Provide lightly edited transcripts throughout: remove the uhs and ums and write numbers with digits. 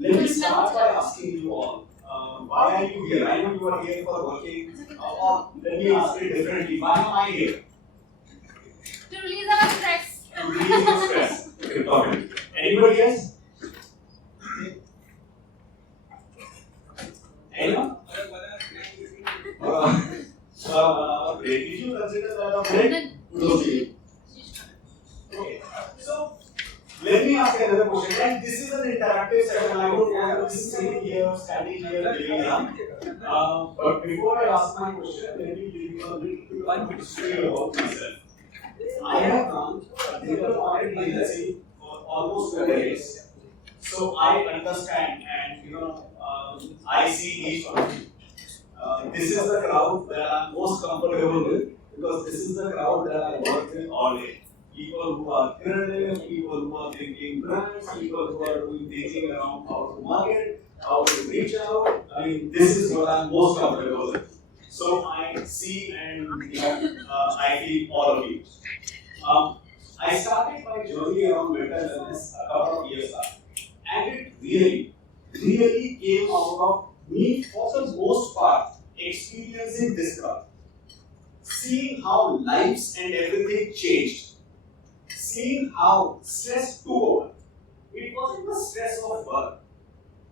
Let me start by asking you all, why are you here? I know you are here for working, or let me ask it differently. Why am I here? To release our stress. To release your stress. Okay, perfect. Anybody else? Anyone? Break. Did you consider that a break? Okay. So, let me ask another question. And this is an interactive session. I don't want to be sitting here, standing here, giving up. But before I ask my question, let me give you a little history about myself. I have run a digital marketing agency for almost 2 decades. So I understand and I see each one. This is the crowd that I'm most comfortable with because this is the crowd that I work with all day. People who are creative, people who are thinking brands, people who are doing thinking around how to market, how to reach out. I mean, this is what I'm most comfortable with. So I see and I feel all of you. I started my journey around mental wellness a couple of years back, and it really came out of me for the most part experiencing this crowd, seeing how lives and everything changed, seeing how stress took over. It wasn't the stress of work,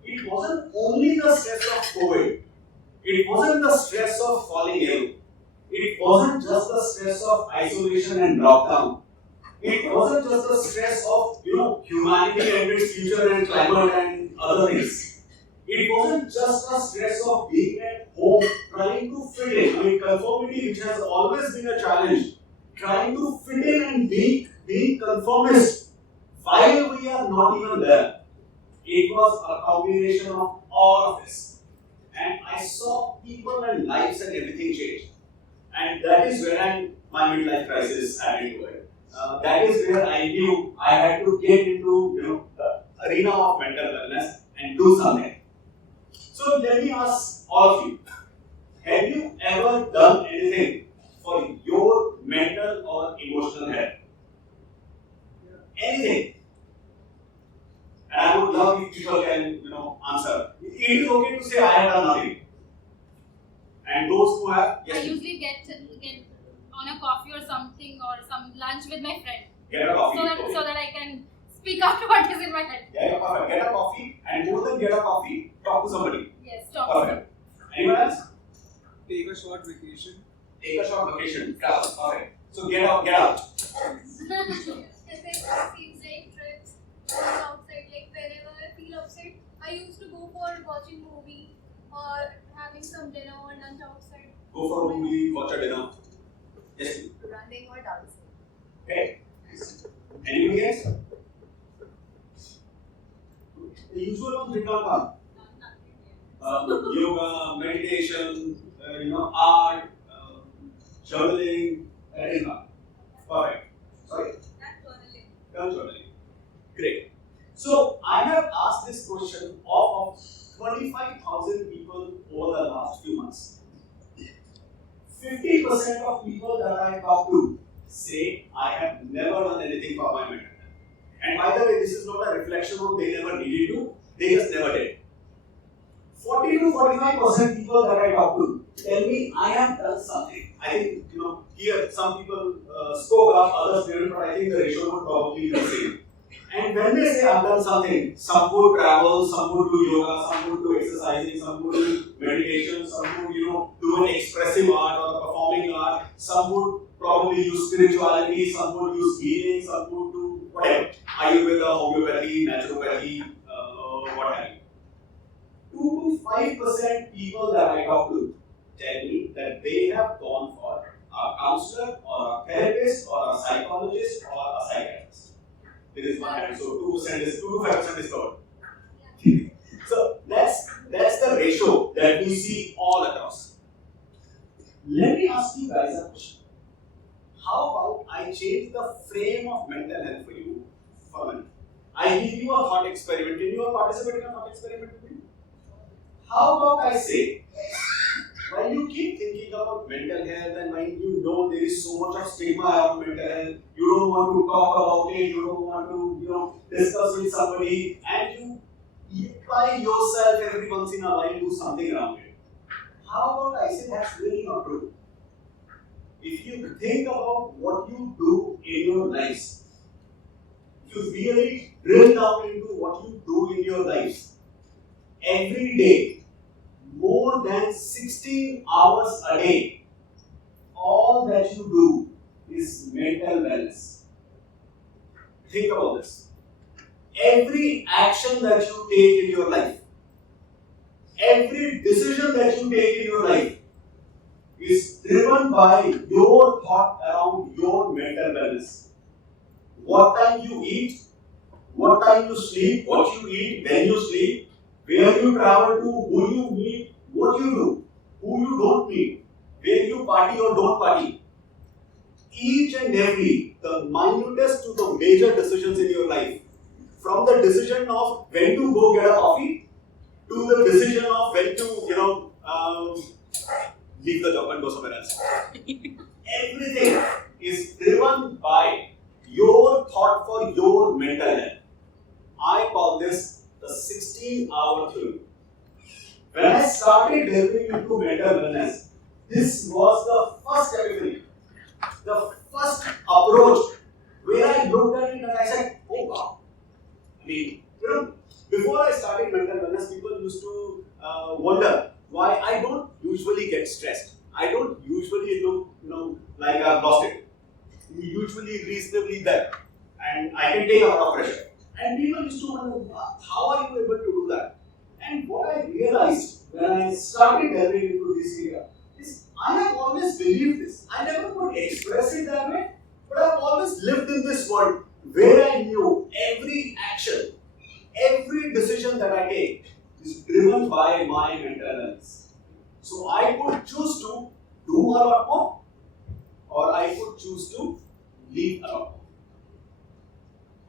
it wasn't only the stress of COVID, it wasn't the stress of falling ill, it wasn't just the stress of isolation and lockdown. It wasn't just the stress of humanity and its future and climate and other things. It wasn't just the stress of being at home, trying to fit in. I mean, conformity, which has always been a challenge, trying to fit in and being conformist while we are not even there. It was a combination of all of this. And I saw people and lives and everything change. And that is where my midlife crisis added to it. That is where I knew I had to get into the arena of mental wellness and do something. So let me ask all of you, have you ever done anything for your mental or emotional health? Anything? And I would love if people can answer. It is okay to say I have done nothing. And those who have, yes. I usually get on a coffee or something or some lunch with my friend. Get a coffee. So that I can speak out what is in my head. Yeah, perfect. Get a coffee, and more than get a coffee, talk to somebody. Yes, talk. Perfect. Anyone else? Take a short vacation. Take a short vacation. Travel. Perfect. So get out. If I see trips, going outside, like wherever I feel upset, I used to go for watching movie or having some dinner or lunch outside. Go for a movie, watch a dinner. Yes. Running or dancing. Okay. Anybody else? The usual ones did not come. Yoga, meditation, art, journaling, that is not. Perfect. Sorry? Journaling. Great. So I have asked this question of 25,000 people over the last few months. 50% of people that I talk to say I have never done anything for my mental health. And by the way, this is not a reflection of they never needed to, they just never did. 40 to 45% people that I talk to tell me I have done something. I think, here some people spoke up, others didn't, but I think the ratio would probably be the same. And when they say I've done something, some would travel, some would do yoga, some would do exercising, some would do meditation, some would, do an expressive art or a performing art, some would probably use spirituality, some would use healing, some would do whatever. Ayurveda, homeopathy, naturopathy, what have you. 2 to 5% people that I talk to tell me that they have gone for a counselor or a therapist or a psychologist or a psychiatrist. It is one hand, so 2% is 2 to 5% is covered. So that's the ratio that we see all across. Let me ask you guys a question. How about I change the frame of mental health for you for a minute? I give you a thought experiment. Can you all participate in a thought experiment with me? How about I say, when you keep thinking about mental health and when you know there is so much of stigma around mental health, you don't want to talk about it, you don't want to, discuss with somebody, and you by yourself every once in a while, do something around it. How about I say that's really not true? If you think about what you do in your lives, if you really drill down into what you do in your lives, every day, more than 16 hours a day, all that you do is mental wellness. Think about this. Every action that you take in your life, every decision that you take in your life is driven by your thought around your mental wellness. What time you eat, what time you sleep, what you eat, when you sleep, where you travel to, who you meet, what you do, who you don't meet, where you party or don't party. Each and every, the minutest to the major decisions in your life, from the decision of when to go get a coffee, to the decision of when to, leave the job and go somewhere else. Everything is driven by your thought for your mental health. I call this the 16-hour theory. When I started delving into mental wellness, this was the first epiphany, the first approach where I looked at it and I said, oh wow. I mean, before I started mental wellness, people used to wonder why I don't usually get stressed. I don't usually look, like I've lost it. Usually reasonably well, and I can take a lot of pressure. And people used to wonder, how are you able to do that? And what I realized when I started delving into this area is I have always believed this. I never could express it that way, but I've always lived in this world where I knew every action, every decision that I take is driven by my mental health. So I could choose to do a lot more, or I could choose to leave a lot more.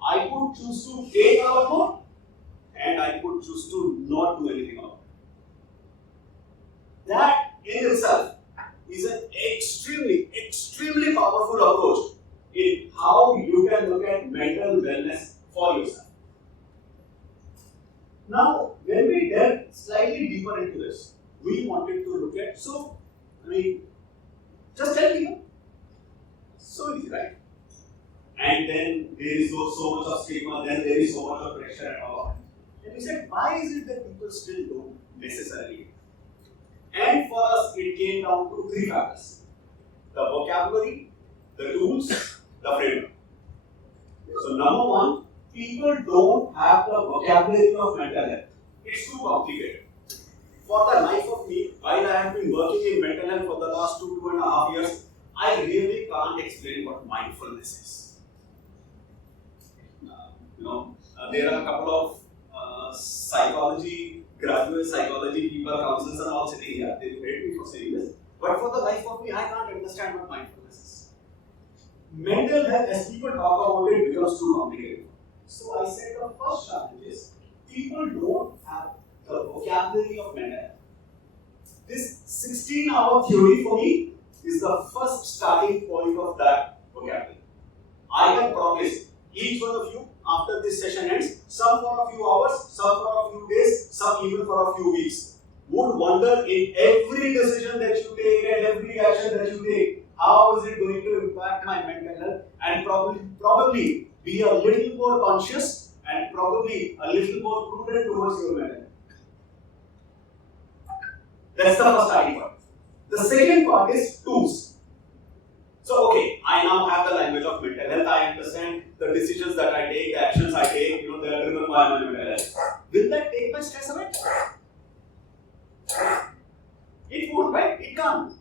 I could choose to take a lot more, and I could choose to not do anything about it. That in itself is an extremely, extremely powerful approach in how you can look at mental wellness for yourself. Now, when we delve slightly deeper into this, we wanted to look at, just tell people. So easy, right? And then there is so much of stigma, then there is so much of pressure and all. And we said, why is it that people still don't necessarily? And for us, it came down to three factors: the vocabulary, the tools, the framework. So, number one, people don't have the vocabulary of mental health. It's too complicated. For the life of me, while I have been working in mental health for the last 2.5 years, I really can't explain what mindfulness is. There are a couple of graduate psychology people, counselors and all sitting here. They hate me for saying this. But for the life of me, I can't understand what mindfulness is. Mental health, as people talk about it, becomes too complicated. So I said the first challenge is people don't have the vocabulary of mental health. This 16-hour theory for me is the first starting point of that vocabulary. I can promise each one of you, after this session ends, some for a few hours, some for a few days, some even for a few weeks, would wonder in every decision that you take and every action that you take, how is it going to impact my mental health, and probably be a little more conscious and probably a little more prudent towards your mental health. That's the first starting point. The second part is tools. So, okay, I now have the language of mental health. I understand the decisions that I take, the actions I take, they are driven by my mental health. Will that take my stress away? It won't, right? It can't.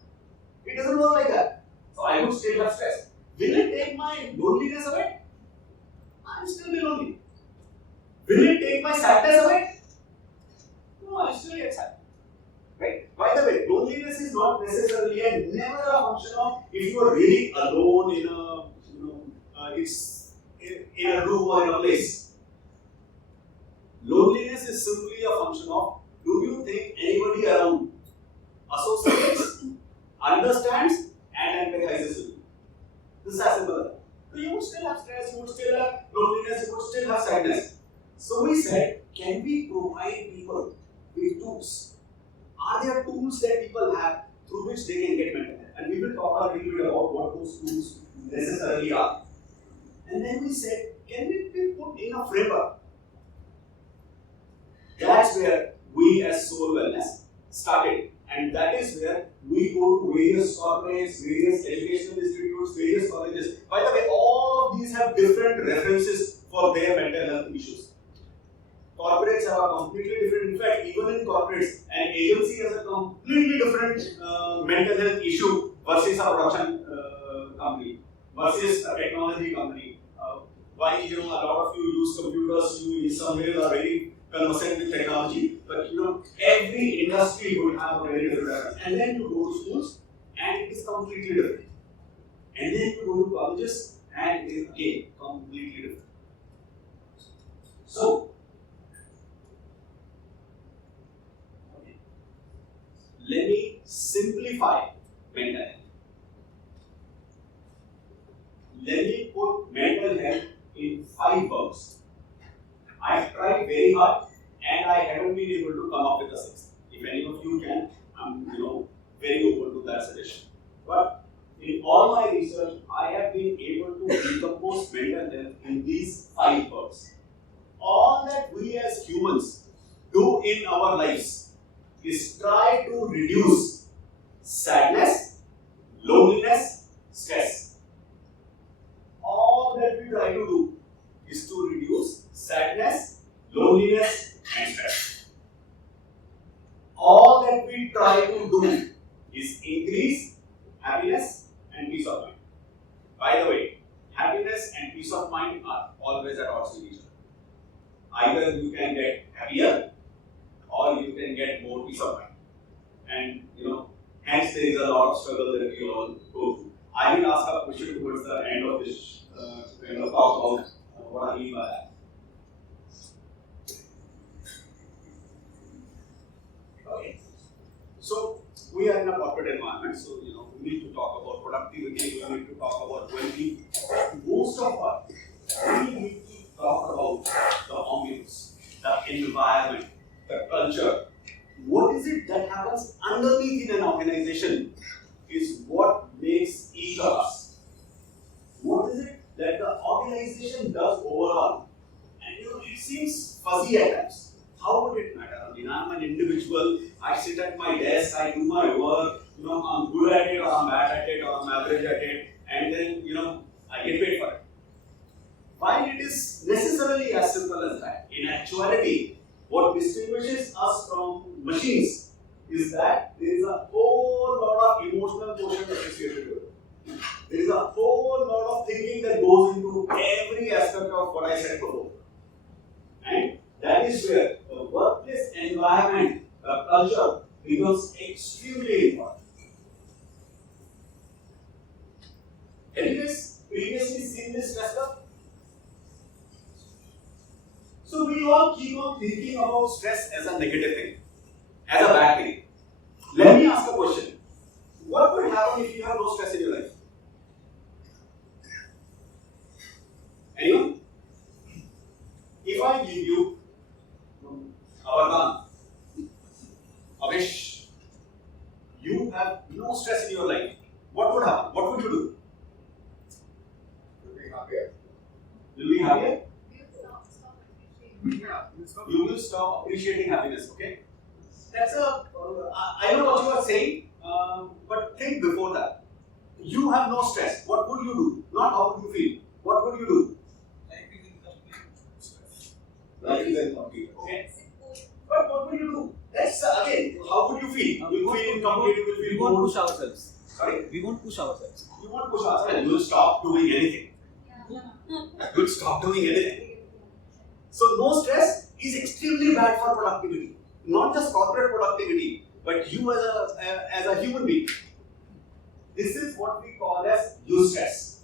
It doesn't work like that. So, I would still have stress. Will it take my loneliness away? I will still be lonely. Will it take my sadness away? No, I will still get sad. Right? By the way, loneliness is not necessarily and never a function of if you are really alone in a room or in a place. Loneliness is simply a function of, do you think anybody around associates, understands, and empathizes with you? This is as simple as that. So you would still have stress, you would still have loneliness, you would still have sadness. So we said, can we provide people with tools? Are there tools that people have through which they can get mental health? And we will talk a little bit about what those tools necessarily are. And then we said, can we be put in a framework? That's where we as Solh Wellness started. And that is where we go to various corporates, various educational institutes, various colleges. By the way, all of these have different references for their mental health issues. Corporates have a completely different, in fact, even in corporates, an agency has a completely different mental health issue versus a production company, versus a technology company. Why, a lot of you use computers, you in some ways are very conversant with technology, but every industry would have a very different reference. And then you go to schools, and it is completely different. And then you go to colleges, and it is again completely different. So, let me simplify mental health. Let me put mental health in 5 words. I've tried very hard and I haven't been able to come up with a 6th. If any of you can, I'm very open to that suggestion. But in all my research, I have been able to decompose mental health in these 5 words. All that we as humans do in our lives is try to reduce sadness, loneliness, stress. All that we try to do is to reduce sadness, loneliness, and stress. All that we try to do is increase happiness and peace of mind. By the way, happiness and peace of mind are always at odds with each other. Either you can get happier or you can get more peace of mind. And hence there is a lot of struggle that we all go through. I will ask a question towards the end of this kind of talk about what I mean by that. Okay. So we are in a corporate environment, so we need to talk about productivity, we need to talk about well-being. Most of us, we need to talk about the ambience, the environment, the culture. What is it that happens underneath in an organization is what makes each of us. What is it that the organization does overall? And it seems fuzzy at times. How would it matter? I'm an individual, I sit at my desk, I do my work, I'm good at it or I'm bad at it or I'm average at it, and then I get paid for it. While it is necessarily as simple as that, in actuality, what distinguishes us from machines is that there is a whole lot of emotional quotient associated with it. There is a whole lot of thinking that goes into every aspect of what I said before. And that is where the workplace environment, the culture, becomes extremely important. Have you guys previously seen this stress curve? So we all keep on thinking about stress as a negative thing, as a bad thing. Let me ask a question. What would happen if you have no stress in your life? Anyone? If I give you a vardhan, a wish, you have no stress in your life, what would happen? What would you do? You'll be happier. You'll be happier? Yeah, You will stop appreciating happiness, okay? That's I know what you are saying, but think before that. You have no stress, what would you do? Not how would you feel, what would you do? Life is incomplete. Stress. Life is incomplete, okay? But what will you do? That's again, how would you feel? You will feel incomplete, you will feel We won't bored. push ourselves. Sorry? We won't push ourselves. You won't push yourself, you will stop doing anything. You will stop doing anything. So no stress is extremely bad for productivity. Not just corporate productivity, but you as a human being. This is what we call as eustress.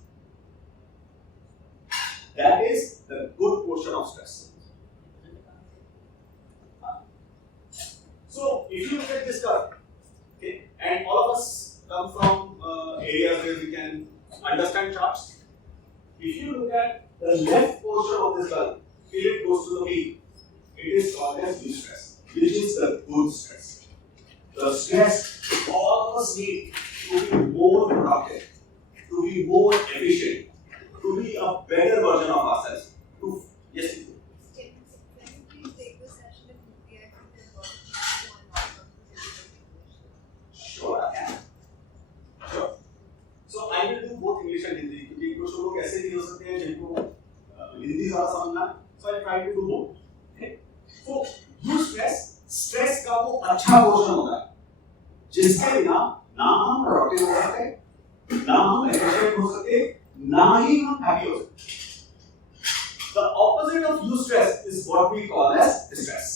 That is the good portion of stress. So if you look at this curve, okay, and all of us come from areas where we can understand charts. If you look at the left portion of this curve, till it goes to the peak. it is called as eustress, which is the good stress. The stress all of us need to be more productive, to be more efficient, to be a better version of ourselves. Yes. Can you please take this session of movie? I think there's a lot of Sure, I can. Sure. So I will do both English and Hindi क्योंकि कुछ लोग ऐसे भी हो सकते हैं जिनको हिंदी ज़्यादा समझना है. So I try to do both. Okay. So stress का वो अच्छा पोर्शन होता है जिसके बिना ना हम प्रोडक्टिव हो सकते, ना हम एफिशिएंट हो सकते, ना ही हम हैप्पी हो सकते. The opposite of eustress is what we call as distress.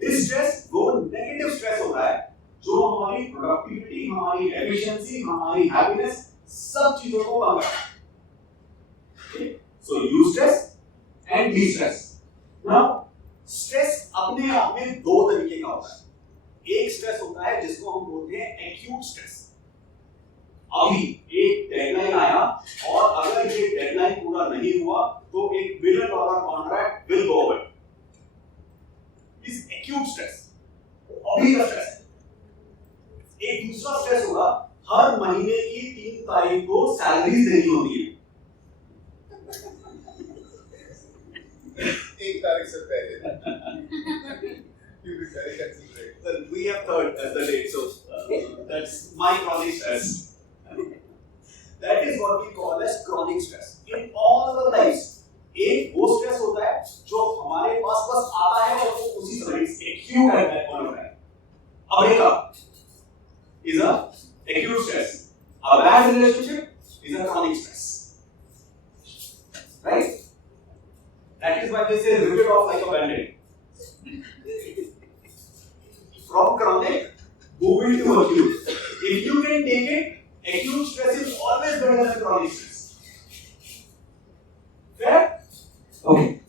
Distress वो नेगेटिव स्ट्रेस होता है जो हमारी प्रोडक्टिविटी, हमारी एफिशिएंसी, हमारी हैप्पीनेस सब चीजों को कम करता है. Okay? So eustress and de-stress. Now stress अपने आप में दो तरीके का होता है. एक स्ट्रेस होता है जिसको हम बोलते हैं एक्यूट स्ट्रेस. अभी एक डेडलाइन आया और अगर ये डेडलाइन पूरा नहीं हुआ तो $1 billion contract will go away. इस एक्यूट स्ट्रेस अभी का स्ट्रेस. एक दूसरा स्ट्रेस होगा हर महीने की 3 तारीख को सैलरीज देनी होती है. 1 तारीख से पहले. You be very considerate. Well, we have 3rd as the date, so that's my chronic stress. That is what we call as chronic stress. In all our lives, एक वो स्ट्रेस होता है जो हमारे पास बस आता है और वो उसी समय acute at that point of time. A breakup is a acute stress. A bad relationship is a chronic stress. Right? That is why they say rip it off like a band-aid. From chronic, move into acute. If you can take it, acute stress is always better than chronic stress. Fair? Okay.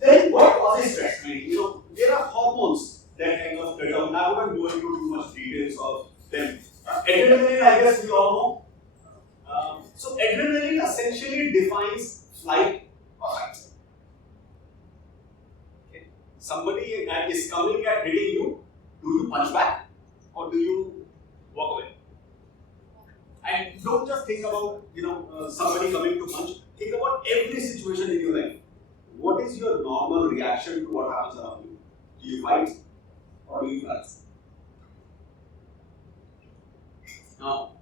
Then what causes stress? I mean, there are hormones that kind of determine. I won't go into too much details of them. Adrenaline, I guess we all know. So adrenaline essentially defines flight or fight. Okay. Somebody is coming and hitting you. Do you punch back or do you walk away? And don't just think about somebody coming to punch. Think about every situation in your life. What is your normal reaction to what happens around you? Do you fight or do you flight? No.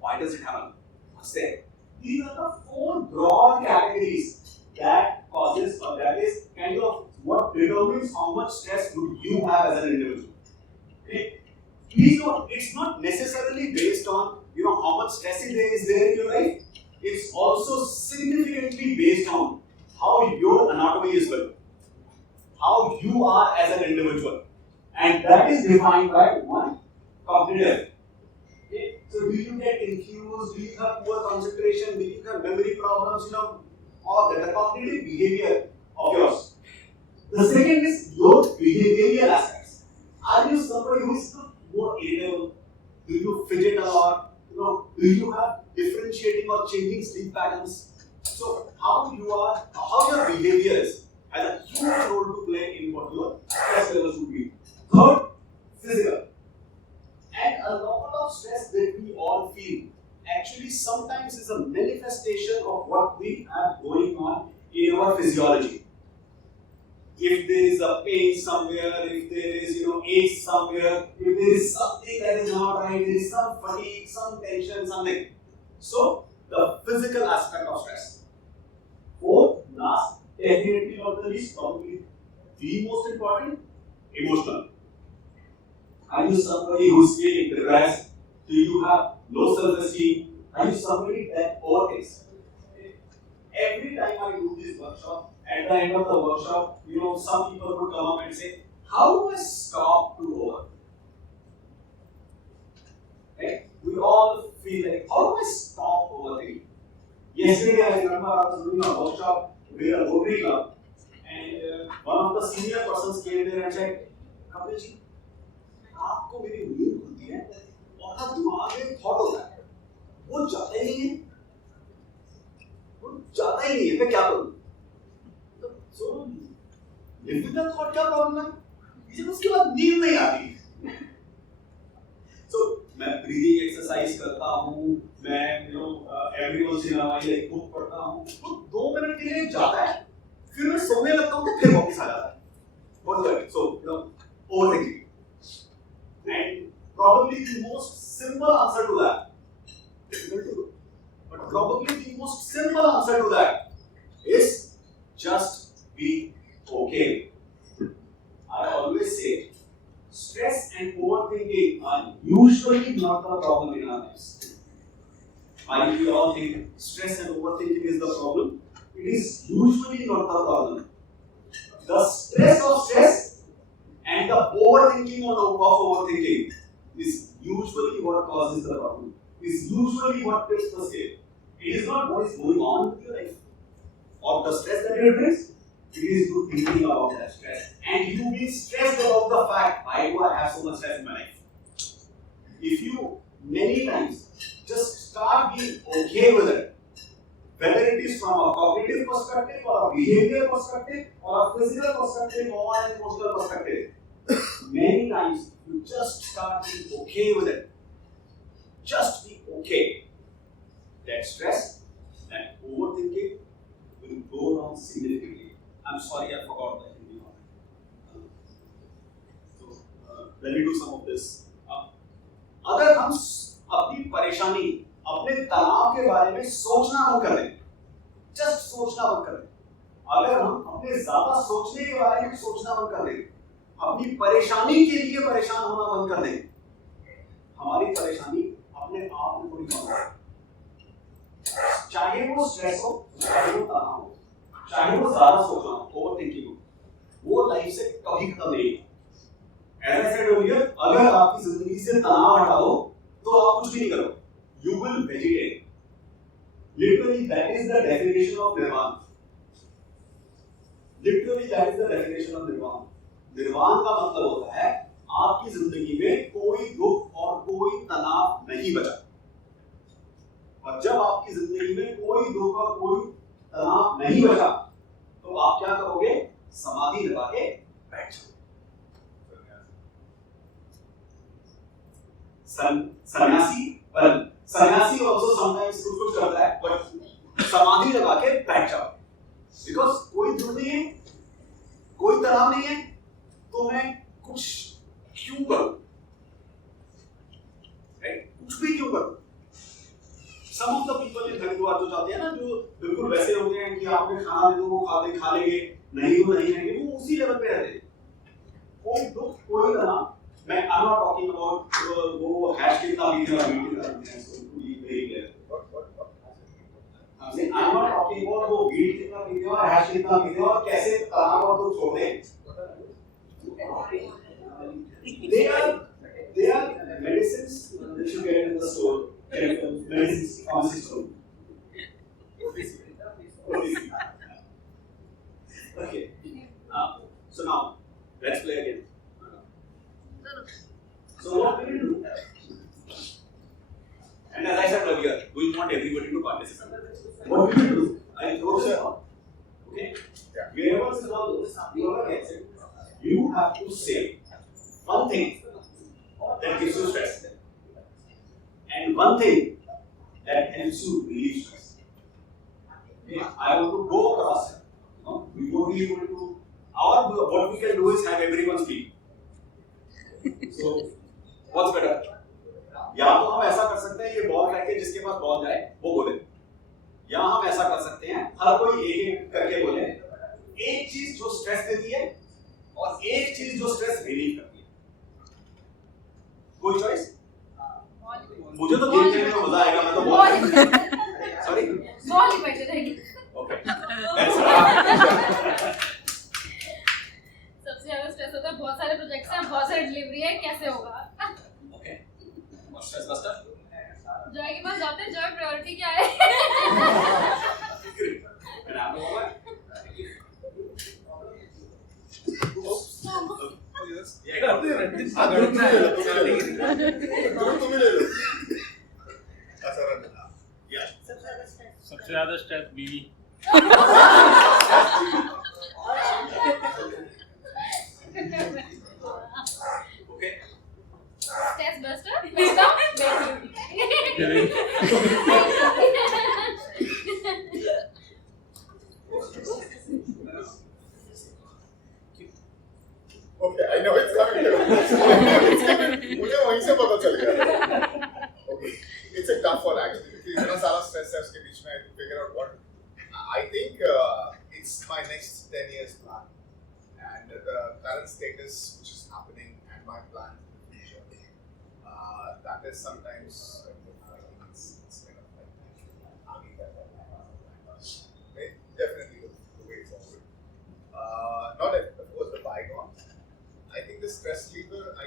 Why does it happen? What's there? These are the 4 broad categories that causes or that is kind of what determines how much stress would you have as an individual. Okay? Please note, it's not necessarily based on how much stress is there in your life. It's also significantly based on how your anatomy is built, how you are as an individual, and that is defined by one cognitive. Okay? So do you get confused? Do you have poor concentration? Do you have memory problems? All that, the cognitive behavior of yours. The second is your behavioral aspects. Are you somebody who is more irritable? Do you fidget a lot? Do you have differentiating or changing sleep patterns? So how your behavior is has a huge role to play in what your stress levels would be. Third, physical. And a lot of stress that we all feel actually sometimes is a manifestation of what we have going on in our physiology. If there is a pain somewhere, if there is ache somewhere, if there is something that is not right, there is some fatigue, some tension, something. So the physical aspect of stress. Fourth, last, definitely not the least, probably the most important, emotional. Are you somebody who is feeling depressed? Do you have low self-esteem? Are you somebody that overthinks? Every time I do this workshop, at the end of the workshop, some people would come up and say, how do I stop to overthink? Right? We all feel like, how do I stop overthinking? Yesterday, I remember I was doing a workshop with a Rotary Club, and one of the senior persons came there and said, Kapil ji, आपको मेरी नींद खुलती है और ना दिमाग में thought होता है, वो जाता ही नहीं है, मैं क्या करूं? लिव विद द थॉट क्या प्रॉब्लम है? जब उसके बाद नींद नहीं आती। So मैं ब्रीदिंग एक्सरसाइज करता हूँ, मैं every once in a while एक बुक पढ़ता हूँ, तो 2 मिनट के लिए जाता है, फिर मैं सोने लगता हूँ तो फिर वापस आ जाता है। What do I do? So overthinking. And probably the most simple answer to that, difficult to do, but probably the most simple answer to that is just be okay. I always say stress and overthinking are usually not the problem in our lives. While we all think stress and overthinking is the problem, it is usually not the problem. The stress of stress and the overthinking of overthinking is usually what causes the problem. Is usually what tips the scale. It is not what is going on with your life or the stress that it brings. It is you thinking about that stress and you being stressed about the fact, why do I have so much stress in my life? If you many times just start being okay with it, whether it is from a cognitive perspective or a behavior perspective or a physical perspective or an emotional perspective, many times you just start being okay with it. Just be okay. That stress, that overthinking will go down significantly. I'm sorry, I forgot that. Let me do some of this. अगर हम अपनी परेशानी, अपने तनाव के बारे में सोचना बंद कर दें, जस्ट सोचना बंद कर दें, अगर हम अपने ज्यादा सोचने के बारे में सोचना बंद कर दें, अपनी परेशानी के लिए परेशान होना बंद कर दें, हमारी परेशानी अपने आप में थोड़ी कम होगी। चाहे वो स्ट्रेस हो, चाहे वो तनाव हो, चाहे वो ज्यादा सोचना हो, ओवरथिंकिंग हो, वो लाइफ से कभी खत्म नहीं होगा। As I said earlier, अगर आपकी जिंदगी से तनाव हटा दो, तो आप कुछ भी नहीं करो, you will vegetate. Literally, that is the definition of nirvana. Literally, that is the definition of nirvana. निर्वाण का मतलब होता है आपकी जिंदगी में कोई दुख और कोई तनाव नहीं बचा। और जब आपकी जिंदगी में कोई दुख और कोई तनाव नहीं बचा, तो आप क्या करोगे? समाधि लगा के बैठ जाओ। सन्यासी also sometimes कुछ करता है, but समाधि लगा के बैठ जाओ, because कोई दुख नहीं है, कोई तनाव नहीं है, तो मैं कुछ क्यों करूं? कुछ भी क्यों करूं? Some of the people in Haridwar जो जाते हैं ना, जो बिल्कुल वैसे होते हैं कि आपने खाना दे दो वो खा लेंगे, नहीं तो नहीं खाएंगे, वो उसी लेवल पे रहते हैं। कोई दुख, कोई तनाव, मैं I'm not talking about वो हैश कितना पीते हैं, वीट कितना पीते हैं, so to be very clear. I'm not talking about वो वीट कितना पीते हैं और हैश कितना पीते हैं और कैसे तनाव और दुख छोड़ते हैं। They are medicines that you get in the store, medicines, pharmacy store. Okay. So now let's play again. So what will you do? And as I said earlier, we want everybody to participate. What will you do? I throw some. Okay. Wherever is all those, whoever gets it, you have to say one thing that gives you stress, and one thing that helps you relieve stress. Okay. I want to go across. We won't be able to. What we can do is have everyone speak. So, what's better? या तो हम ऐसा कर सकते हैं, ये ball रखे जिसके पास बॉल जाए वो बोले, या हम ऐसा कर सकते हैं हर कोई एक एक करके बोले, एक चीज जो स्ट्रेस देती है और एक चीज जो स्ट्रेस रिलीव करती है। कोई चॉइस? मुझे तो गेम खेलने में मजा आएगा, मैं तो बॉल सॉरी बॉल ही बैठे रहेंगे। ओके सबसे ज्यादा स्ट्रेस होता है, बहुत सारे प्रोजेक्ट्स हैं, बहुत सारी डिलीवरी है, कैसे होगा? ओके और स्ट्रेस बस्टर जॉय के पास जाते हैं, जॉय प्रायोरिटी क्या है? एंड आप लोगों का सबसे ज्यादा स्ट्रेस बीवी। Okay, I know it's coming. मुझे वहीं से पता चल गया. Okay, it's a tough one actually. क्योंकि इतना सारा stress है उसके बीच में to figure out what. I think it's my next 10 years plan and the current status which is happening and my plan for the future. That is sometimes it's kind of like definitely the way forward. Not of course the bygones. I think the stress lever, I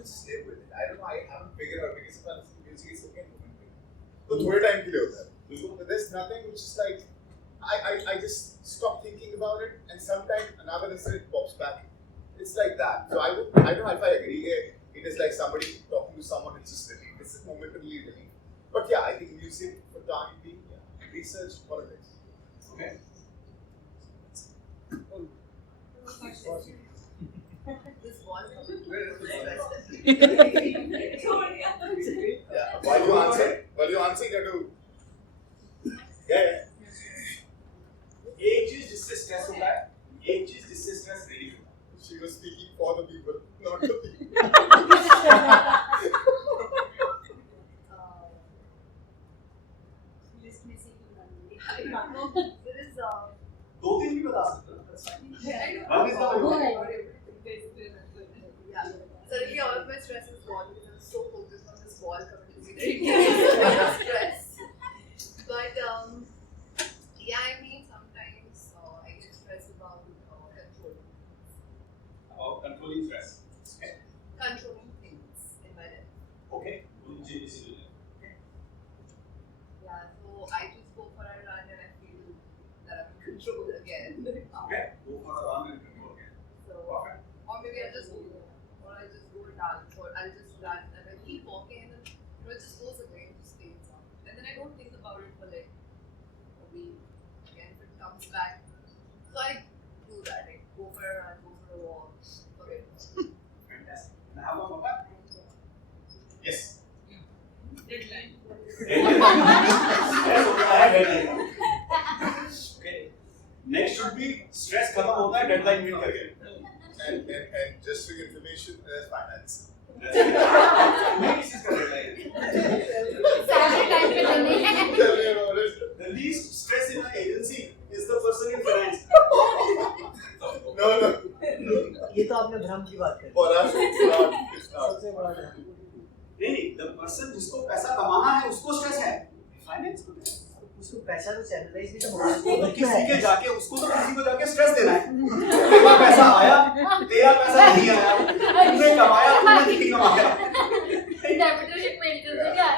just live with it. I don't know, I haven't figured out because if I listen to music, it's okay. So थोड़े time के लिए होता है. But there's nothing which is like, I just stop thinking about it and sometimes another incident pops back. It's like that. So I don't know if I agree. It is like somebody talking to someone, it's just relief. It's momentarily relief. But yeah, I think music for time being, research, politics. Okay. This wall Yeah. While you answer, you got to. Yeah. एक चीज जिससे stress होता है, एक चीज जिससे stress relief होता है. She was speaking for the people, not the people. list में से क्यों करनी है? There is दो तीन भी बता सकते हो. One is suddenly all of my stress is gone because I'm so focused on this wall coming stress. But yeah, I mean sometimes I get stressed about controlling Controlling stress. Okay. controlling things in my life. Okay. मुझे इसीलिए. Yeah, so I just go for a run and I feel that I'm in control again. Okay. Go for a run and control again. So, Perfect. or maybe I'll just go dance, or I'll just run and I keep walking and then it just goes away and just stays on. And then I don't think about it for like a week. Again, if it comes back. So I do that. I go for a run, go for a walk. Okay. Fantastic. And how about that? Yes. Deadline. Okay. Next should be stress खत्म होता है deadline meet करके. And just for your information, there's finance. मैं किस चीज का deadline है? Salary time पे देने हैं. Tell me about it. The least stress in an agency is the person in finance. No. ये तो आपने भ्रम की बात करी. For us, it's not. सबसे बड़ा भ्रम. नहीं, the person जिसको पैसा कमाना है उसको स्ट्रेस है. फाइनेंस को उसको पैसा तो चैनलाइज भी तो होना तो किसी के जाके उसको तो किसी को जाके स्ट्रेस देना है. तेरा पैसा आया, तेरा पैसा नहीं आया. तूने कमाया, तूने नहीं कमाया. Deputyship maintain से क्या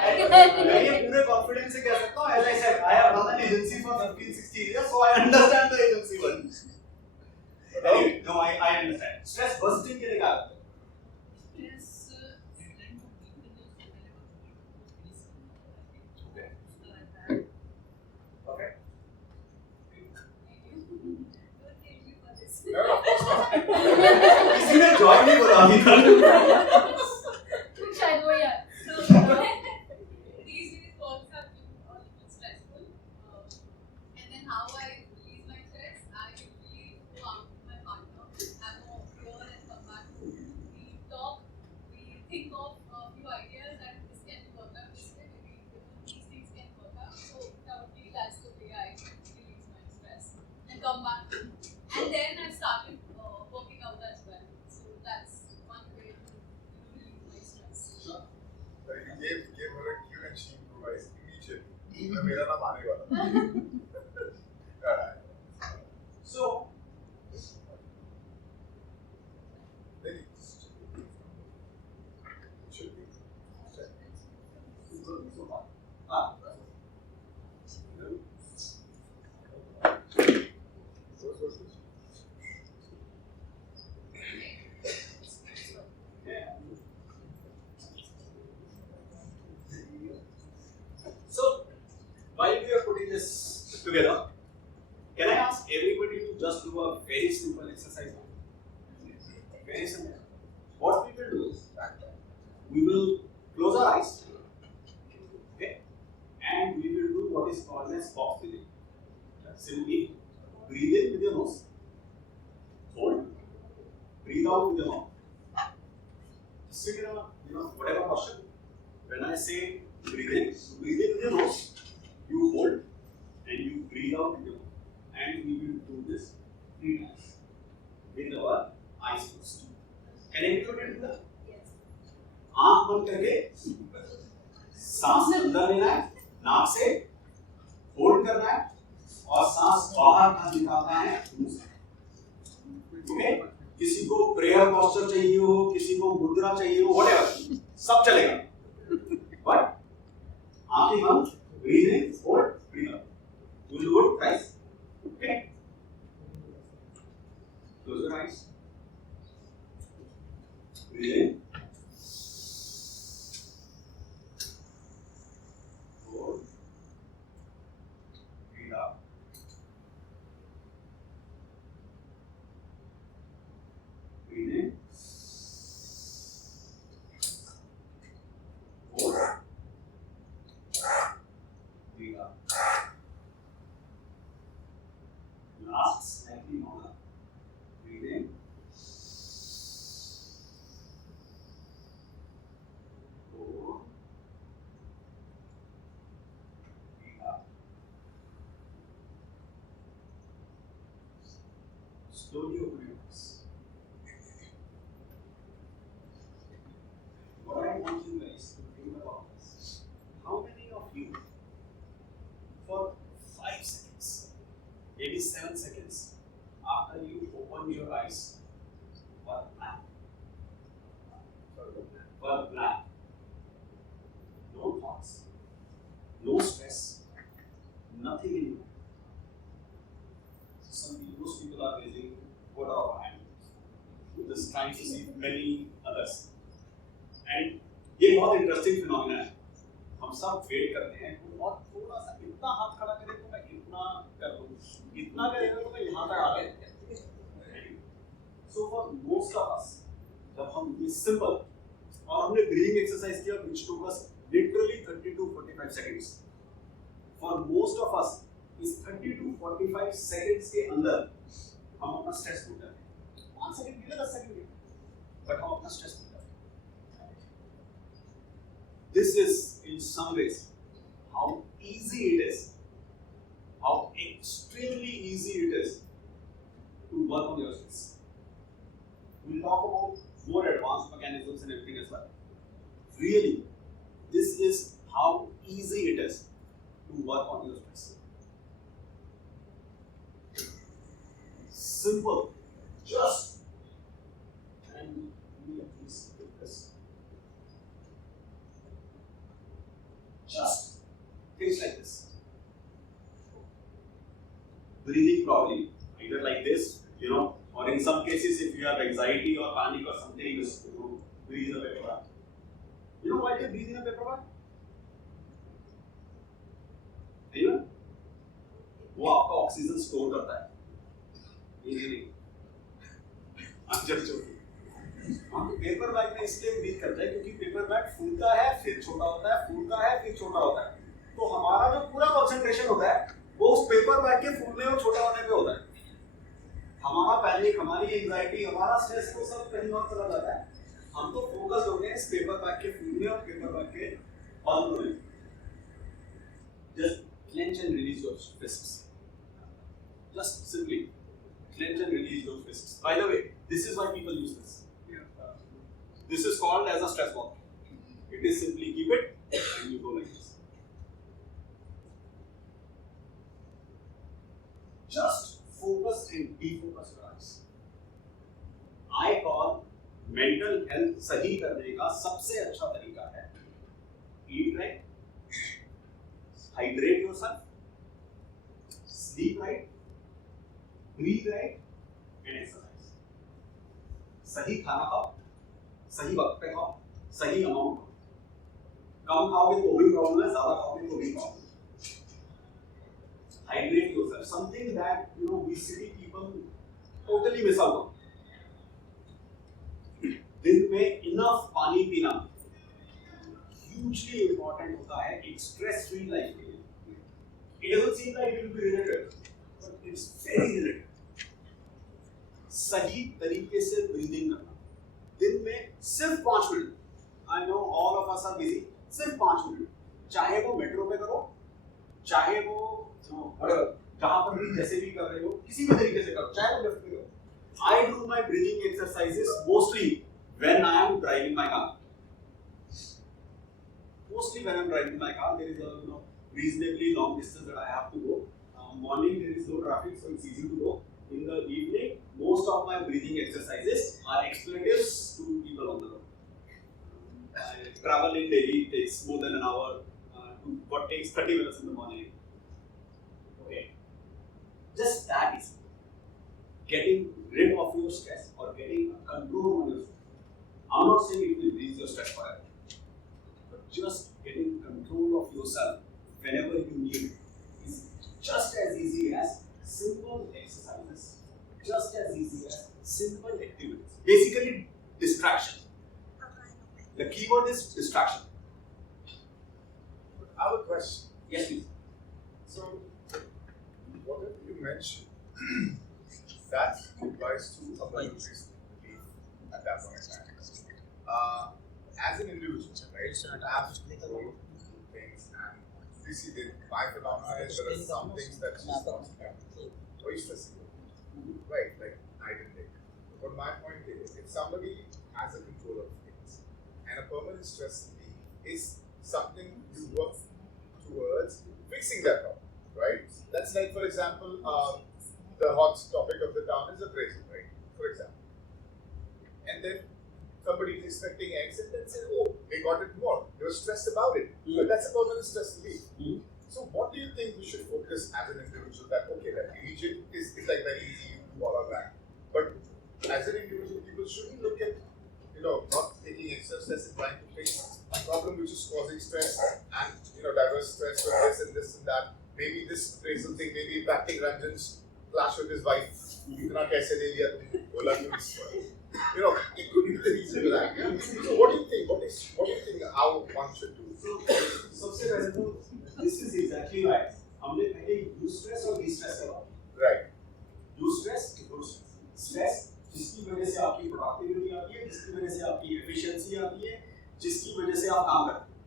मैं ये पूरे कॉन्फिडेंस से कह सकता हूँ. As I said, I have run an agency for 15-16 years, so I understand the agency world. Anyway, no, I understand. Stress busting के लिए क्या करते हैं? Okay. No, of course not. किसी ने जॉइन नहीं बोला अभी तक. शायद वो यार. These days works have been a little stressful. And then how I release my stress, I usually go out with my partner, have a walk here and come back. We talk, we think of a few ideas that this can work out this way, maybe these things can work out. So probably that's the way I release my stress and come back. And then I started working out as well. So that's one way to release my stress. So you gave her a cue and she improvised immediately. मेरा नाम आने वाला. So, Should be. So, while we are putting this together, can I ask everybody to just do a very simple exercise? Very simple. What we will do is, we will close our eyes, okay, and we will do what is called as box breathing. Simply breathe in with your nose, hold, do this 3 times with our eyes closed. Can everybody do that? Yes. आंख बंद करके सांस अंदर लेना है, नाक से hold करना है और सांस बाहर निकालना है मुंह से. ओके? किसी को प्रेयर पोस्चर चाहिए हो, किसी को मुद्रा चाहिए हो, व्हाटएवर, सब चलेगा. बट आंखें बंद, breathe in, hold, breathe out. Will you go guys? Okay. Close your eyes. Breathe in. Hold. Breathe out. Breathe in. Hold. Breathe out. Last, slightly longer. Breathe in. Hold. Breathe out. Slowly open your eyes. What I want you guys to think about is, how many of you, for 5 seconds, maybe 7 seconds after you open your eyes, were blank. Were blank. No thoughts, no stress, nothing in you. Most people are raising quarter of a hand, just trying to see many others. And ये बहुत interesting phenomena है. हम सब wait करते हैं और थोड़ा सा इतना हाथ खड़ा करे तो मैं इतना कर दूं, इतना करेगा तो मैं यहाँ तक आ गया. So for most of us, जब हम ये simple और हमने breathing exercise किया which took us literally 30 to 45 seconds. For most of us, इस 30 to 45 seconds के अंदर हम अपना stress भूल जाते हैं. 5 सेकंड के लिए 10 सेकंड के लिए, but हम अपना stress भूल जाते हैं. This is in some ways how easy it is, how extremely easy it is to work on your stress. We'll talk about more advanced mechanisms and everything as well. Really, this is how easy it is to work on your stress. Simple, just, and we at least do this. Just things like this. Breathing properly, either like this, or in some cases, if you have anxiety or panic or something, you just breathe in a paper bag. You know why they breathe in a paper bag? Anyone? वो आपका oxygen store करता है. ये नहीं. I'm just joking. हम paper bag में इसलिए breathe करते हैं क्योंकि पेपर बैग फूलता है फिर छोटा होता है, फूलता है फिर छोटा होता है. तो हमारा जो पूरा कंसंट्रेशन होता है वो उस पेपर बैग के फूलने और छोटा होने पे होता है. हमारा पैनिक, हमारी एंजाइटी, हमारा स्ट्रेस वो सब कहीं और चला जाता है. हम तो फोकस होते हैं इस पेपर बैग के फूलने और पेपर बैग के बंद होने. Just clench and release your fists. Just simply clench and release your fists. By the way, this is why people use this. This is called as a stress ball. It is simply keep it and you go like this. Just focus and defocus your eyes. I call mental health सही करने का सबसे अच्छा तरीका है eat right, hydrate yourself, sleep right, breathe right and exercise. सही खाना खाओ, सही वक्त पे खाओ, सही अमाउंट खाओ. कम खाओगे तो भी प्रॉब्लम है, ज्यादा खाओगे तो भी प्रॉब्लम है. Hydrate yourself, something that we city people totally miss out on. दिन में enough पानी पीना hugely important होता है एक stress free life के लिए. It doesn't seem like it will be related, but it's very related. सही तरीके से breathing करना. दिन में सिर्फ 5 minute. I know all of us are busy. सिर्फ 5 मिनट. चाहे वो मेट्रो पे करो, चाहे वो जहां पर भी जैसे भी कर रहे हो किसी भी तरीके से करो, चाहे वो लिफ्ट में हो. I do my breathing exercises mostly when I am driving my car. Mostly when I'm driving my car, there is a reasonably long distance that I have to go. Morning there is no traffic, so it's easy to go. In the evening, most of my breathing exercises are expletives to people on the road. I travel in Delhi, it takes more than an hour to what takes 30 minutes in the morning. Okay. Just that is getting rid of your stress or getting control on your stress. I'm not saying it will release your stress forever, but just getting control of yourself whenever you need it is just as easy as simple exercises, just as easy as simple activities. Basically, distraction. The keyword is distraction. I have a question. Yes, please. So, whatever you mentioned, that applies to a belief at that point in time. As an individual, right, you have to go through things, and you see that my phenomenon is there are some things that just not very stressful, right? Like night and day. But my point is, if somebody has a control of things, and a permanent stress relief is something you work towards fixing that problem, right? That's like, for example, the hot topic of the town is appraisal, right? For example. And then somebody is expecting X and then say, oh, they got it more. They were stressed about it. But that's a permanent stress relief. So what do you think we should focus as an individual that, okay, that immediate is like very easy, you do all of that. But as an individual, people shouldn't look at, not taking extra stress and trying to fix a problem which is causing stress and, diverse stress for this and that. Maybe this appraisal thing may be impacting Ranjan's clash with his wife. इतना कैसे ले लिया तुमने बोला क्यों इस पर? It could be the reason for that. So what do you think? What do you think how one should do? So सबसे पहले तो this is exactly right. हमने पहले use stress और de-stress का बात. Right. Use stress, good stress. Stress जिसकी वजह से आपकी productivity आती है, जिसकी वजह से आपकी efficiency आती है, जिसकी वजह से आप काम करते हैं.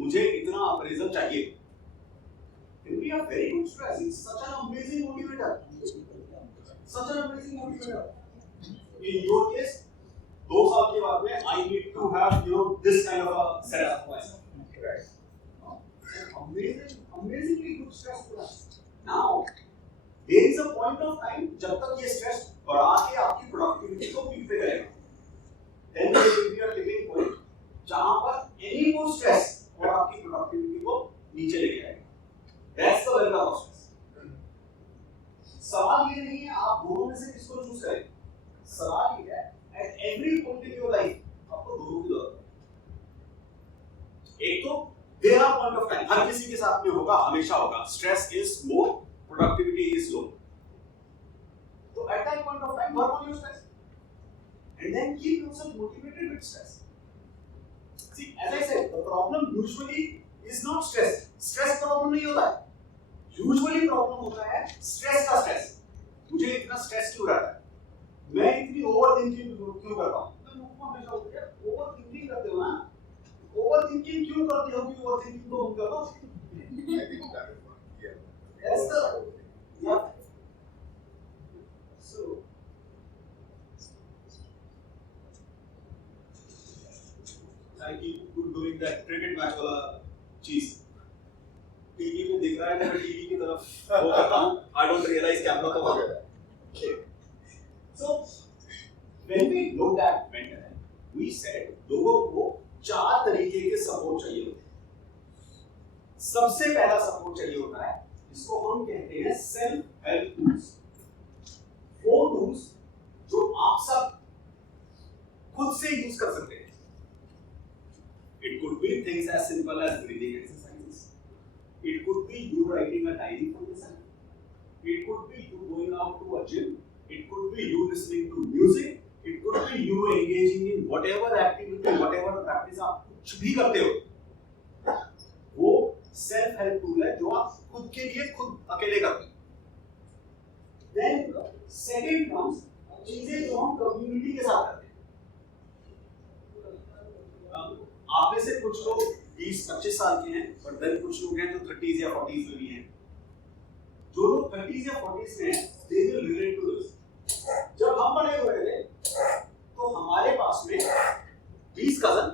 मुझे इतना appraisal चाहिए. Can be a very good stress. It's such an amazing motivator. Such an amazing motivator. In your case, 2 साल के बाद में I need to have this kind of a setup for myself. Right. Amazingly good stress for us. Now, there is a point of time जब तक ये stress बढ़ा के आपकी productivity को peak पे करेगा. Then there will be a tipping point जहाँ पर any more stress और आपकी productivity को नीचे लेके आएगा. That's the level of stress. सवाल ये नहीं है आप दोनों में से किसको चूज करें. सवाल ये है at every point in your life आपको दोनों की जरूरत है. एक तो there are point of time हर किसी के साथ में होगा, हमेशा होगा. Stress is more, productivity is low. So at that point of time work on your stress and then keep yourself motivated with stress. See, as I said, the problem usually is not stress. Stress problem नहीं होता है. Usually problem होता है stress का stress. मुझे इतना stress क्यों रहता है? मैं इतनी overthinking क्यों करता हूँ? मैं मुझको हमेशा होता है overthinking करते हो ना? Overthinking क्यों करते हो कि overthinking को हम करो? I think that is one. Yeah. That's the yeah. So I keep doing that cricket match वाला चीज. टीवी में दिख रहा है मैं टीवी की तरफ वो कर रहा हूँ. I don't realize कैमरा तो वहाँ है. So when we looked at mental health, we said लोगों को 4 तरीके के सपोर्ट चाहिए होते हैं. सबसे पहला सपोर्ट चाहिए होता है जिसको हम कहते हैं सेल्फ हेल्प टूल्स. वो टूल्स जो आप सब खुद से यूज कर सकते हैं. It could be things as simple as breathing exercises. It could be you writing a diary for yourself. It could be you going out to a gym. It could be you listening to music. It could be you engaging in whatever activity, whatever practice आप कुछ भी करते हो. वो self help tool है जो आप खुद के लिए खुद अकेले करते हैं. Then second comes चीजें जो हम community के साथ करते हैं. आप में से कुछ लोग 20-25 साल के हैं, but then कुछ लोग हैं जो 30s या 40s में भी हैं. जो लोग 30s या 40s में हैं, they will relate to this. जब हम बड़े हुए थे, तो हमारे पास में 20 कजन,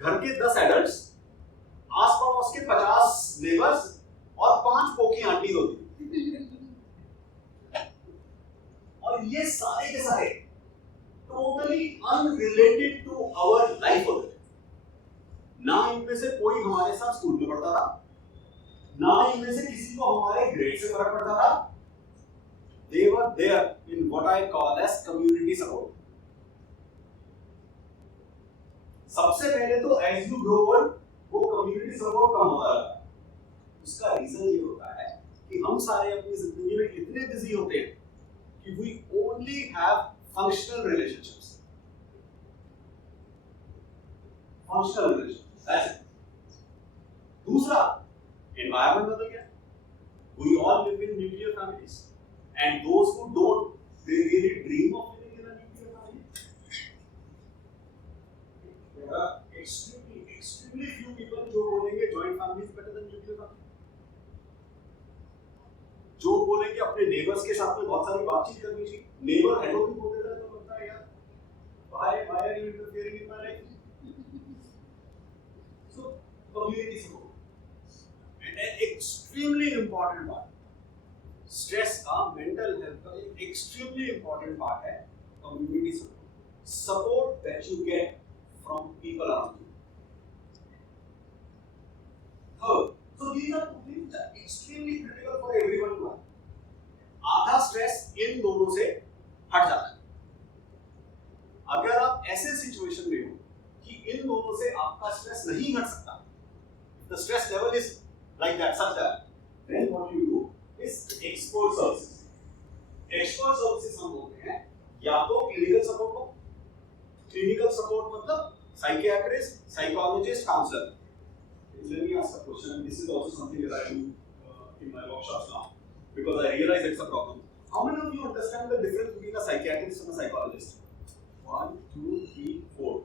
घर के 10 एडल्ट्स, आस पड़ोस के 50 नेबर्स और 5 पोकी आंटी होती. और ये सारे के सारे totally unrelated to our life होते थे. ना इनमें से कोई हमारे साथ स्कूल में पढ़ता था, ना इनमें से किसी को हमारे ग्रेड से फर्क पड़ता था. They were there in what I call as community support. सबसे पहले तो as you grow old, वो community support कम होता है. उसका रीजन ये होता है कि हम सारे अपनी जिंदगी में इतने बिजी होते हैं कि we only have functional relationships. Functional relationships. That's it. दूसरा, environment बदल गया. We all live in nuclear families, and those who don't, they really dream of living in a nuclear family. There are extremely few people जो बोलेंगे joint family is better than nuclear family. जो बोलेंगे अपने neighbors के साथ में बहुत सारी बातचीत करनी चाहिए. Neighbor hello भी बोल देता है तो लगता है यार, why are you interfering in my life? So community support. And an extremely important part, stress का mental health का एक extremely important part है community support that you get from people around you. Third, so these are two things that are extremely critical for everyone to have. आधा stress इन दोनों से हट जाता है. अगर आप ऐसे सिचुएशन में हो कि इन दोनों से आपका स्ट्रेस नहीं हट सकता, the stress level is like that, such that, then what you do is expert services. Expert services हम बोलते हैं या तो clinical support को. Clinical support मतलब psychiatrist, psychologist, counselor. Let me ask a question. This is also something that I do in my workshops now because I realize it's a problem. How many of you understand the difference between a psychiatrist and a psychologist? 1, 2, 3, 4.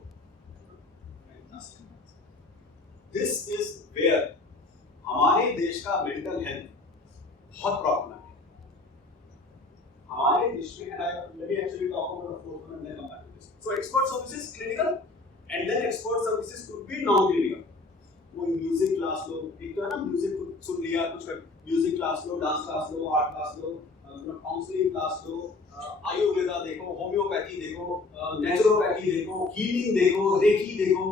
This is where हमारे देश का mental health बहुत problem है. हमारे देश में let me actually talk about the fourth one and then come back to this. So expert services clinical and then expert services could be non-clinical. कोई music class लो, एक तो है ना म्यूजिक सुन लिया, कुछ म्यूजिक क्लास लो, डांस क्लास लो, art class लो, counselling class लो, आयुर्वेदा देखो, homeopathy देखो, naturopathy देखो, हीलिंग देखो, रेकी देखो,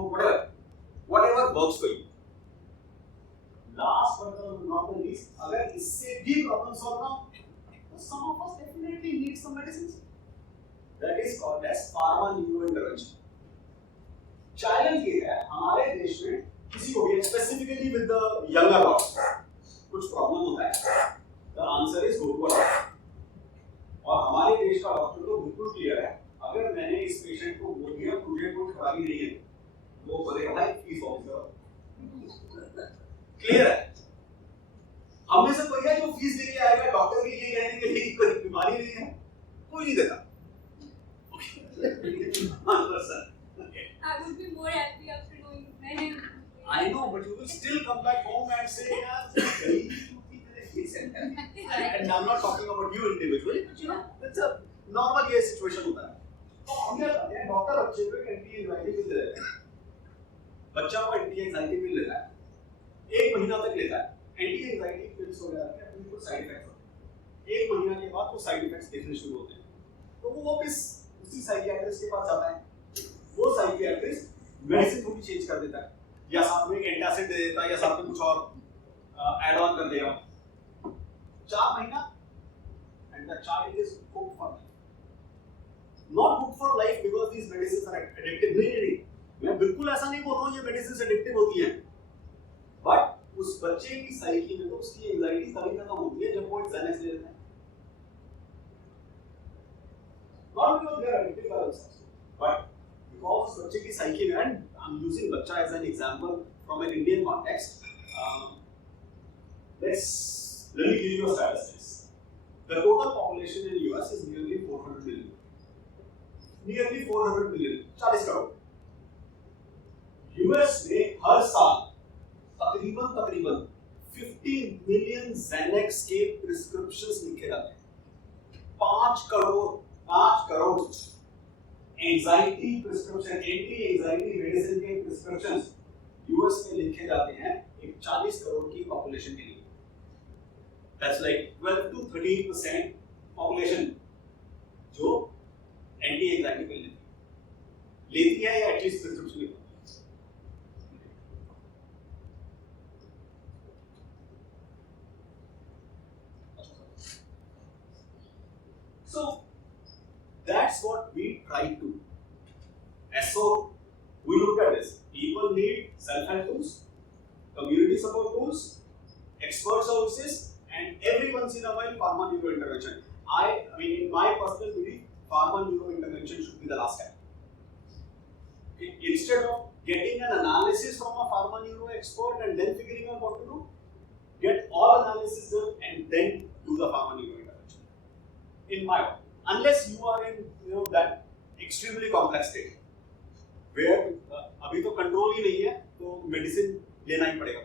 whatever works for you. Last but not the least, अगर इससे भी प्रॉब्लम सॉल्व ना, तो some of us definitely need some medicines. That is called as pharma new intervention. Challenge ये है हमारे देश में किसी को भी specifically with the younger doctors कुछ प्रॉब्लम होता है, the answer is go to a doctor. और हमारे देश का डॉक्टर तो बिल्कुल क्लियर है, अगर मैंने इस पेशेंट को बोल दिया तुझे कोई खराबी नहीं है, वो बोलेगा भाई फीस ऑफिसर. क्लियर है. हम में से कोई है जो फीस देके आएगा डॉक्टर के लिए कहने के लिए कि कोई बीमारी नहीं है? कोई नहीं देता. I would be more happy after knowing that. I know, but you will still come back home and say, "यार, and I'm not talking about you individually, but you know, it's a normal ये situation होता है. तो हम क्या करते हैं? Doctor बच्चे को एंटी एंजाइटी पिल देता है. बच्चा को एंटी एंजाइटी पिल लेता है. 1 महीना तक लेता है. एंटी एंजाइटी पिल्स हो जाते हैं, उनको साइड इफेक्ट्स होते हैं. 1 महीना के बाद वो साइड इफेक्ट्स दिखने शुरू होते हैं. तो वो वापस उसी साइकियाट्रिस्ट के पास जाता है. वो साइकियाट्रिस्ट मेडिसिन थोड़ी चेंज कर देता है, या साथ में एक एंटासिड दे देता है, या साथ में कुछ और ऐड ऑन कर देगा. 4 महीना and the child is hooked for life. Not hooked for life because these medicines are addictive. नहीं, मैं बिल्कुल ऐसा नहीं बोल रहा हूँ ये मेडिसिन एडिक्टिव होती हैं, बट उस बच्चे की साइकी में तो उसकी एंजाइटी तभी खत्म होती है जब वो एक Xanax ले लेता है. Not because they are addictive by themselves, but because बच्चे की साइकी में, and I'm using बच्चा as an example from an Indian context. Let me give you a statistics. The total population in US is nearly 400 million. Nearly 400 million. 40 crore. US में हर साल तकरीबन 15 million Xanax के prescriptions लिखे जाते हैं, 5 crore anxiety prescription, anti anxiety medicine के prescriptions US में लिखे जाते हैं एक 40 करोड़ की पॉपुलेशन के लिए. That's like 12 to 13% पॉपुलेशन जो एंटी एंजाइटी पिल लेती है या एटलीस्ट प्रिस्क्रिप्शन लेती है. So that's what we try to. And so we look at this. People need self-help tools, community support tools, expert services, and every once in a while pharma neuro intervention. I mean, in my personal belief, pharma neuro intervention should be the last step. Instead of getting an analysis from a pharma neuro expert and then figuring out what to do, get all analysis done and then do the pharma neuro intervention. In my opinion, unless you are in that extremely complex state where अभी तो control ही नहीं है तो medicine लेना ही पड़ेगा.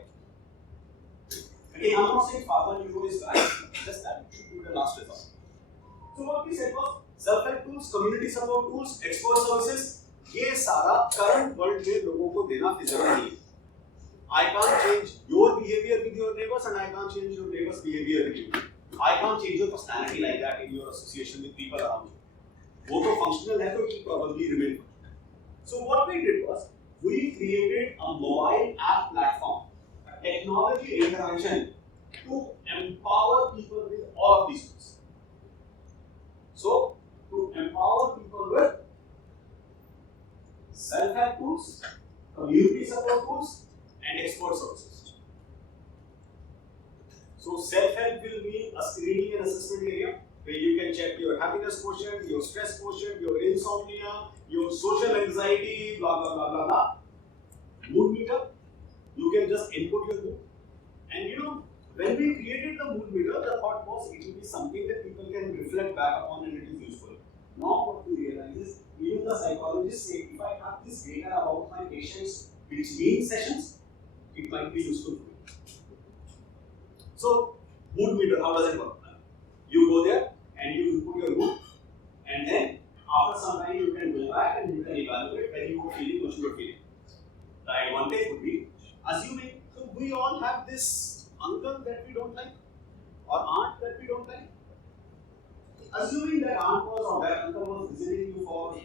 Again, I'm not saying pharma neuro is bad, just that it should be the last resort. So what we said was self-help tools, community support tools, expert services, ये सारा current world में लोगों को देना physical नहीं है. I can't change your behavior with your neighbors and I can't change your neighbors' behavior with you. I can't change your personality like that in your association with people around you. वो तो functional है तो it will probably remain. So what we did was we created a mobile app platform, a technology intervention to empower people with all of these tools. So to empower people with self-help tools, community support tools, and expert services. So self-help will mean a screening and assessment area where you can check your happiness quotient, your stress quotient, your insomnia, your social anxiety, blah blah blah blah blah. Mood meter, you can just input your mood. And when we created the mood meter, the thought was it will be something that people can reflect back upon and it is useful. Now what we realize is even the psychologists say if I have this data about my patients between sessions, it might be useful for me. So mood meter, how does it work? You go there and you input your mood, and then after some time you can go back and you can evaluate whether you were feeling what you were feeling. The advantage would be, assuming, so we all have this uncle that we don't like or aunt that we don't like. Assuming that aunt was or that uncle was visiting you for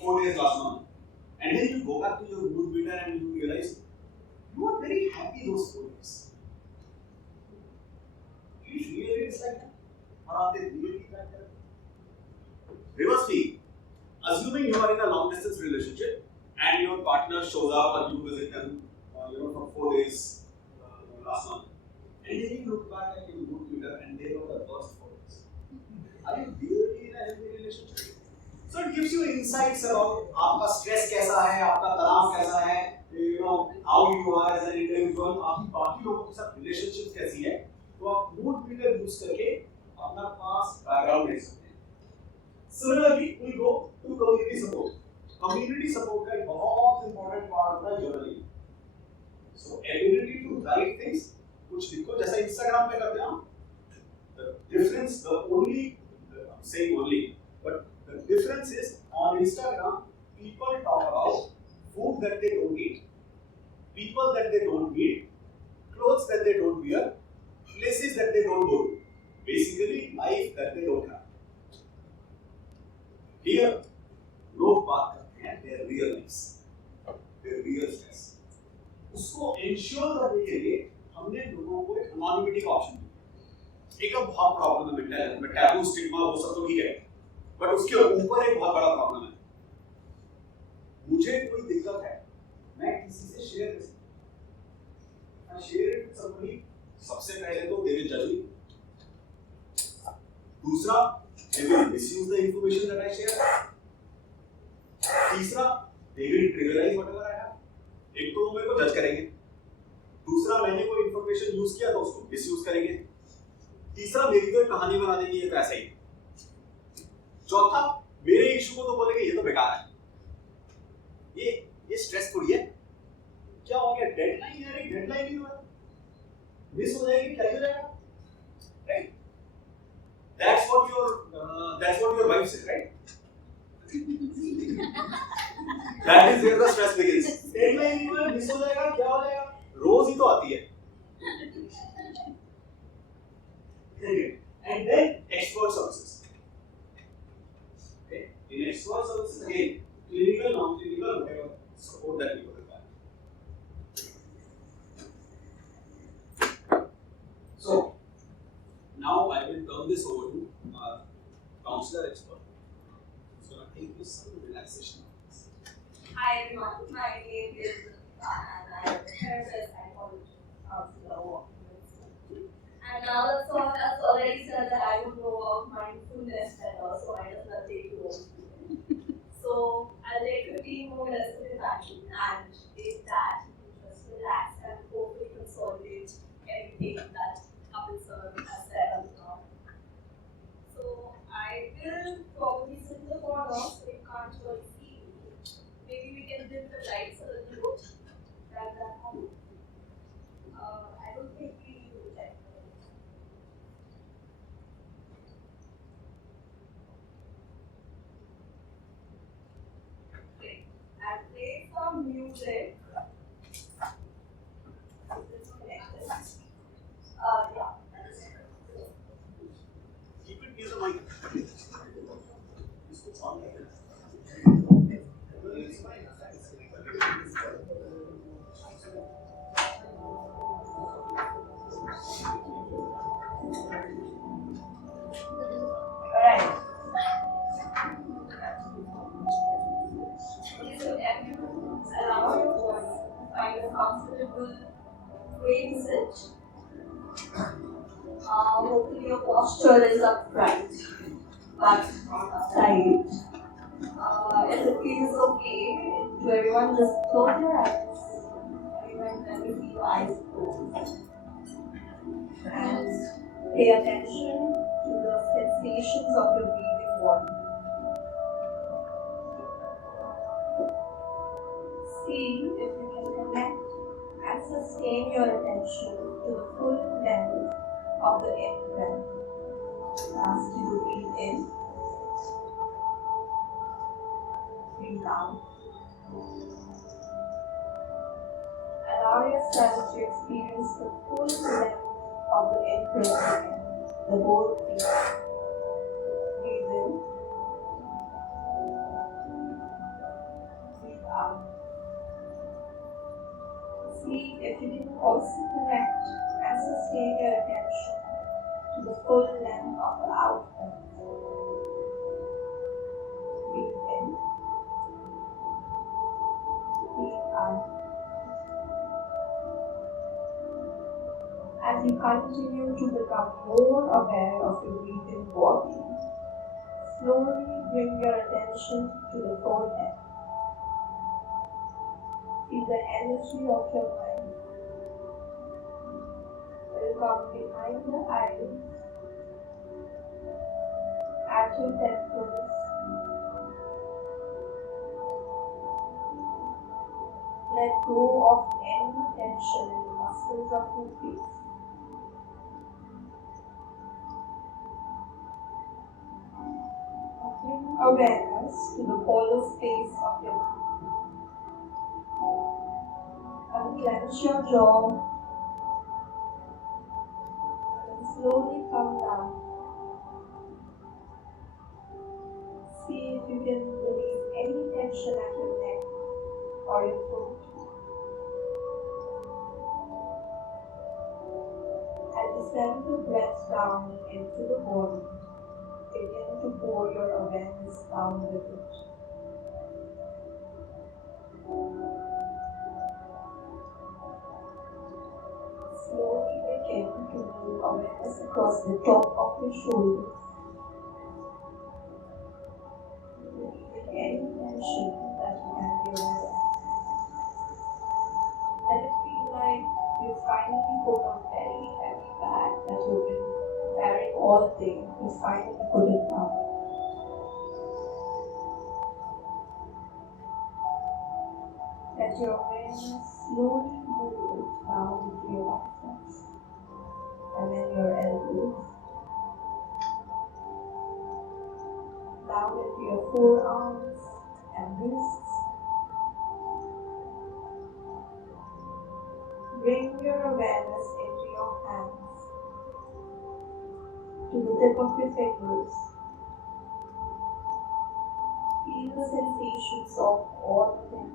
4 days last month, and then you go back to your mood meter and you realize you are very happy those 4 days. Do you really it's like that? Or are they really like that? Reversely, assuming you are in a long distance relationship and your partner shows up or you visit them for 4 days last month, and then you look back at your mood meter and they were the worst 4 days. Are you really in a healthy relationship? So it gives you insights about आपका stress कैसा है, आपका तनाव कैसा है, how you are as an individual, आपकी बाकी लोगों के साथ relationships कैसी है, तो आप mood meter use करके अपना past background देख सकते हैं. Similarly, we go to community support. Community support का एक बहुत important part होता है journaling. So ability to write things, कुछ लिखो जैसा Instagram पे करते हैं हम. The difference, I'm saying only, but the difference is on Instagram, people talk about food that they don't eat, people that they don't meet, clothes that they don't wear, places that they don't go to. Basically, life that they don't have. Here, लोग बात करते हैं their real lives, their real stress. उसको ensure करने के लिए हमने लोगों को एक anonymity का option दिया. एक बहुत प्रॉब्लम है मेंटल हेल्थ में, टैबू स्टिग्मा वो सब तो ठीक है, बट उसके ऊपर एक बहुत बड़ा प्रॉब्लम है. मुझे कोई दिक्कत है, मैं किसी से शेयर कर सकता हूं. Share it with somebody. सबसे पहले तो दे विल जज मी. दूसरा, they will misuse the information that I share. तीसरा, they will trivialize whatever I have. एक तो वो मेरे को जज करेंगे, दूसरा मैंने कोई इंफॉर्मेशन यूज किया तो उसको मिसयूज करेंगे, तीसरा मेरी कोई कहानी बना देंगे ये तो ऐसा ही, चौथा मेरे इशू को तो बोलेंगे ये तो बेकार है, ये स्ट्रेस थोड़ी है, क्या हो गया, डेडलाइन है, डेडलाइन ही हुआ, मिस हो जाएगी क्या हो जाएगा, right? That's what your wife said, right? That is where the stress begins. Deadline miss हो जाएगा क्या हो जाएगा, रोज ही तो आती है. And then expert services. Okay, in expert services again, clinical, non-clinical, whatever support that people require. So now I will turn this over to our counselor expert. Who's going to take you some relaxation. Hi everyone, my name is and I am a therapist, psychologist, counselor, walking with. And now that Solh has already said that I would know about mindfulness better, so I just not take you over to it. So I'll take 15 more minutes to reflection, and with that, you can just relax and hopefully consolidate everything that Kapil sir has said on the top. So I will probably sit in the corner so you can't really see me. Maybe we can dim the lights a little bit. Like that one. I don't think we need to check. Okay. I'll play some music. Is this connected? Yeah. Keep it near the mic. This on like this. Alright. So everyone, allow your body to find a comfortable way to sit. Hopefully your posture is upright, but not upright. If it feels okay to everyone, just close your eyes. Everyone, let me see your eyes closed. And pay attention to the sensations of your breathing body. See if you can connect and sustain your attention to the full length of the in-breath. Ask you to breathe in, breathe out. Allow yourself to experience the full length of the in-breath again, the whole thing. Breathe in, breathe out. See if you can also connect and sustain your attention to the full length of the out breath. Breathe in, breathe out. As you continue to become more aware of your breathing body, slowly bring your attention to the forehead. Feel the energy of your mind. It will come behind the eyes, at your temples. Let go of any tension in the muscles of your face. Bring awareness to the hollow space of your mouth. Unclench your jaw and slowly come down. See if you can release any tension at your neck or your throat. As you send the breath down into the body, begin to pour your awareness down with it. Slowly begin to move awareness across the top of your shoulders. Releasing any tension that you can be aware of. Let it feel like you finally put a very heavy bag that you've been carrying all day. You finally put it down. Let your awareness slowly move down into your biceps. and then your elbows, down into your forearms and wrists. Bring your awareness into your hands, to the tip of your fingers. Feel the sensations of all of them.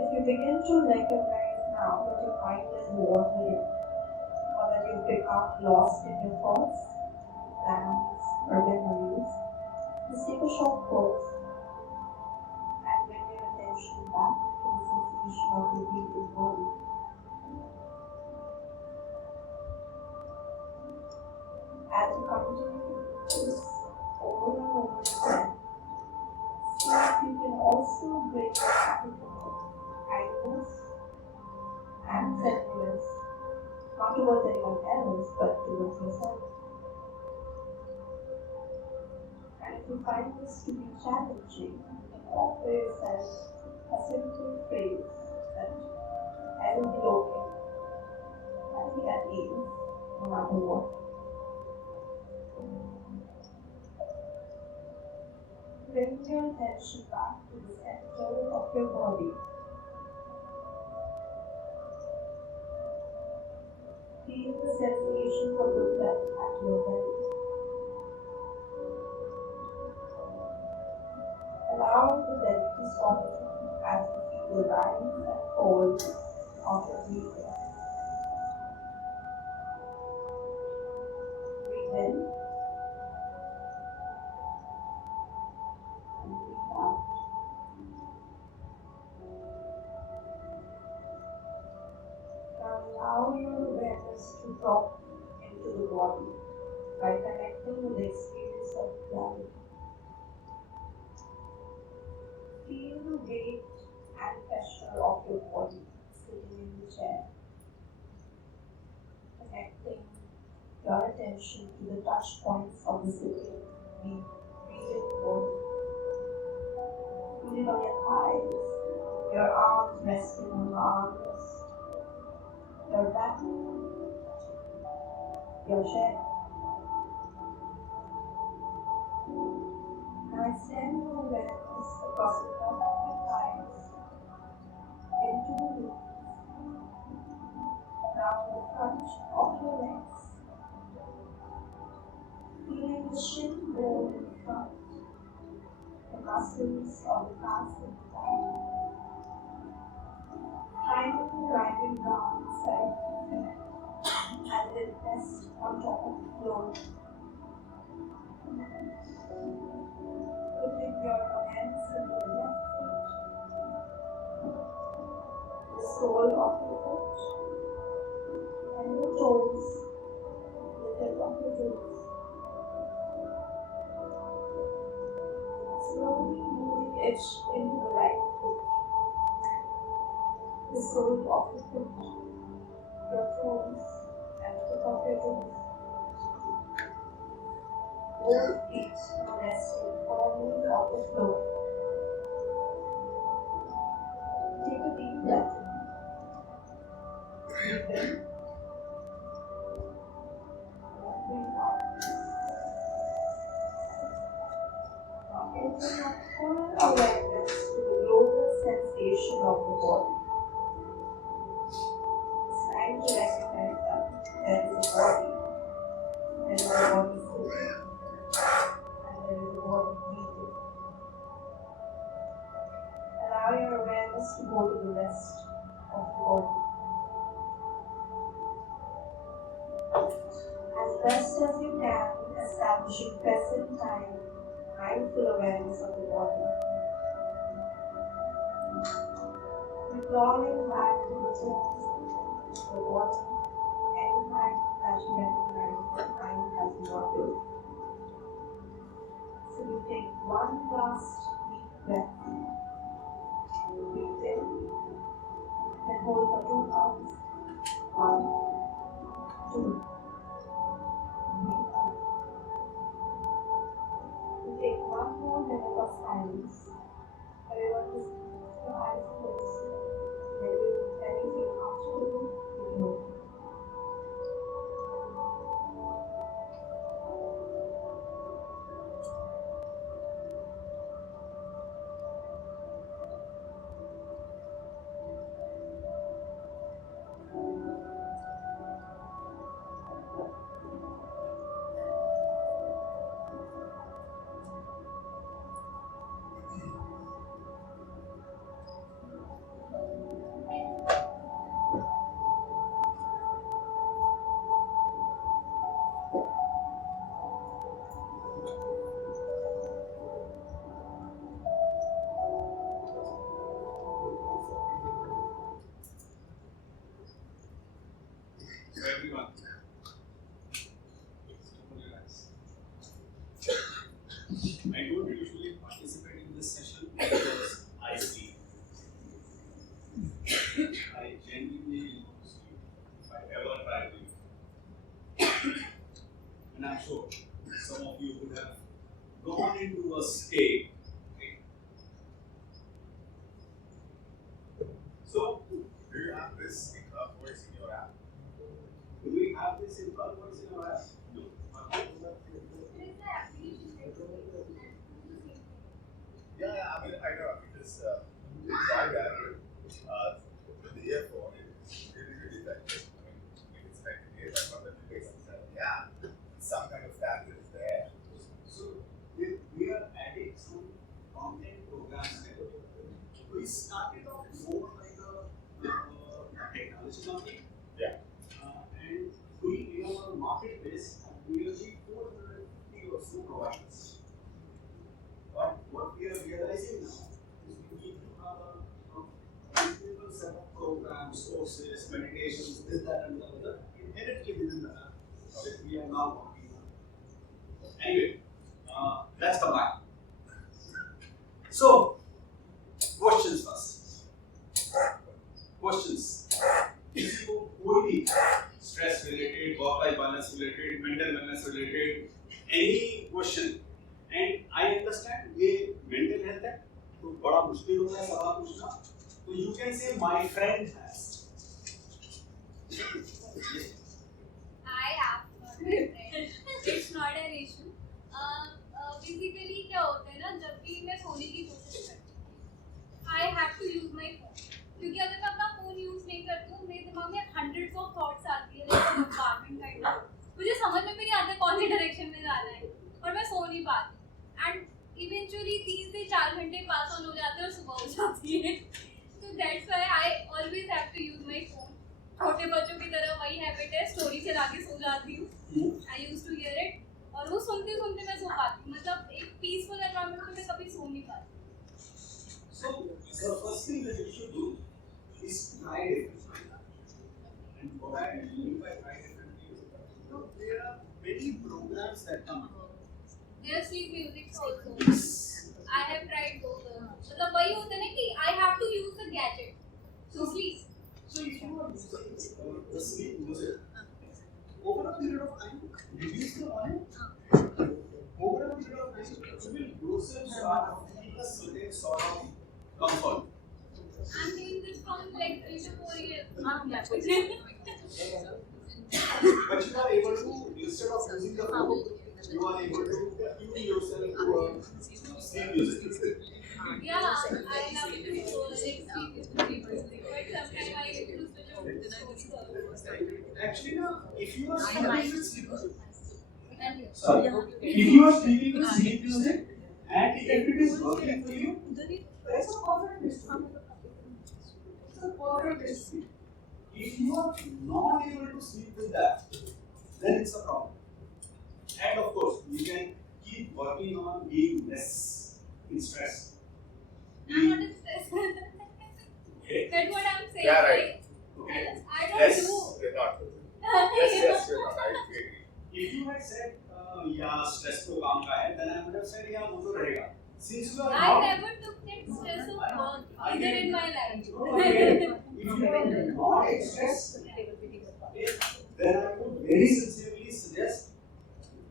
If you begin to recognize now that your mind is wandering, or that you've become lost in your thoughts, plans, or memories, just take a short pause and bring your attention back to the sensation of your breathing body. As you continue this over and over again, see if you can also bring your attitude of kindness and friendliness, not towards anyone else, but towards yourself. And if you find this to be challenging, you can offer yourself a simple phrase that I will be okay, I'll be at ease, no matter what. Bring your attention back to the center of your body. Feel the sensations of the breath at your belly. Allow the belly to soften as you feel the rise and fall of your breathing. Breathe in and breathe out. Now allow your awareness to drop into the body by connecting with the experience of gravity. Feel the weight and pressure of your body sitting in the chair, connecting your attention to the touch points of the sitting, breathing body. Feel it on your thighs, your arms resting on the armrest, your back, your chest. Now extend your awareness across the top of your thighs, into the roots, down the front of your legs, feeling the shin bone in front, the muscles of the calves in front, finally driving down inside the feet and then rest on top of the floor. Putting your hands into the left foot, the sole of your foot, and your toes, the tip of your toes. Slowly moving it into the right foot, the sole of the foot, your toes, and the tip of your toes. Both feet are resting firmly on the floor. Take a deep breath in. Breathe in. And breathe out. Now open your full awareness to the global sensation of the body. It's time to recognize that there is a body, there is a body sitting, and there is a body breathing. Allow your awareness to go to the rest of the body. As best as you can, establishing present time, mindful awareness of the body. Withdrawing back to the tones of the body anytime that you recognize that time has not good. So you take one last deep breath. Breathe in, then hold for 2 counts. 1, 2. Breathe out. You take one more minute of silence. Everyone just keep your eyes closed. Maybe and I'm sure some of you would have gone into a state. Okay. So, Do you have this voice in your app? do we have this in one voice in our app? No. There is the application that do the same thing. Yeah, I mean, I know because we tried that with the earphone. It's really effective. I mean, it's effective here, but not that it makes sense. Yeah, some kind of tablet is there. So, we are adding some content programs here. We started off more like a technology company. Yeah. And we, in our marketplace, have nearly 450 or so providers. But what we are realizing now is we need to have a reasonable set of programs, courses, meditations, this, that, and the other, inherently within the app that we are now working on. Anyway, let's come back. So, questions first. Questions. किसी को कोई भी stress related, work-life balance related, mental wellness related, any question. And I understand ये mental health है, तो बड़ा मुश्किल होता है सवाल पूछना. तो you can say my friend has. I have not my friend. It's not an issue. Basically क्या होता है ना, जब भी मैं सोने की कोशिश करती हूँ, I have to use my phone. क्योंकि अगर मैं अपना फोन यूज नहीं करती हूँ, मेरे दिमाग में hundreds of thoughts आती है, like bombardment kind of. मुझे समझ में भी नहीं आता कौन सी डायरेक्शन में जाना है, और मैं सो नहीं पाती. And eventually 3 से 4 घंटे पास ऑन हो जाते हैं और सुबह हो जाती है. So that's why I always have to use my phone. छोटे बच्चों की तरह वही हैबिट है, स्टोरी चला के सो जाती हूँ. I used to hear it, और वो सुनते सुनते मैं सो पाती हूँ. मतलब एक पीसफुल एनवायरनमेंट में मैं कभी सो नहीं पाती. So the first thing that you should do is try different. And what I mean by try different things, there are many programs that come up. There are sleep music also. I have tried those. मतलब वही होता है ना कि I have to use the gadget to sleep. So if you are using the sleep music, over a period of time, reduce the volume. Over a period of time, you will yourself start feeling a certain sort of comfort. I'm doing this from like 3 to 4 years. But you are able to, instead of using the phone, you are able to tune yourself to a sleep music. Yeah, I love to like sleep with music, but sometimes I used to switch off the stories. Actually, now, if you are sleeping with sleep music, sorry, if you are sleeping with sleep music and if it is working for you, that's a perfect mistake. It's a perfect mistake. If you are not able to sleep with that, then it's a problem. And of course, you can keep working on being less in stress. I'm not stressed. Okay. That's what I'm saying. Yeah, right. Okay. I don't Yes, do. you're not. Yes, you're not. I agree. If you had said, yeah, stress तो काम का है, then I would have said, yeah, वो तो रहेगा. Since you are I not, never took that stress of work either in my life. if you are not stressed, then I would very sincerely suggest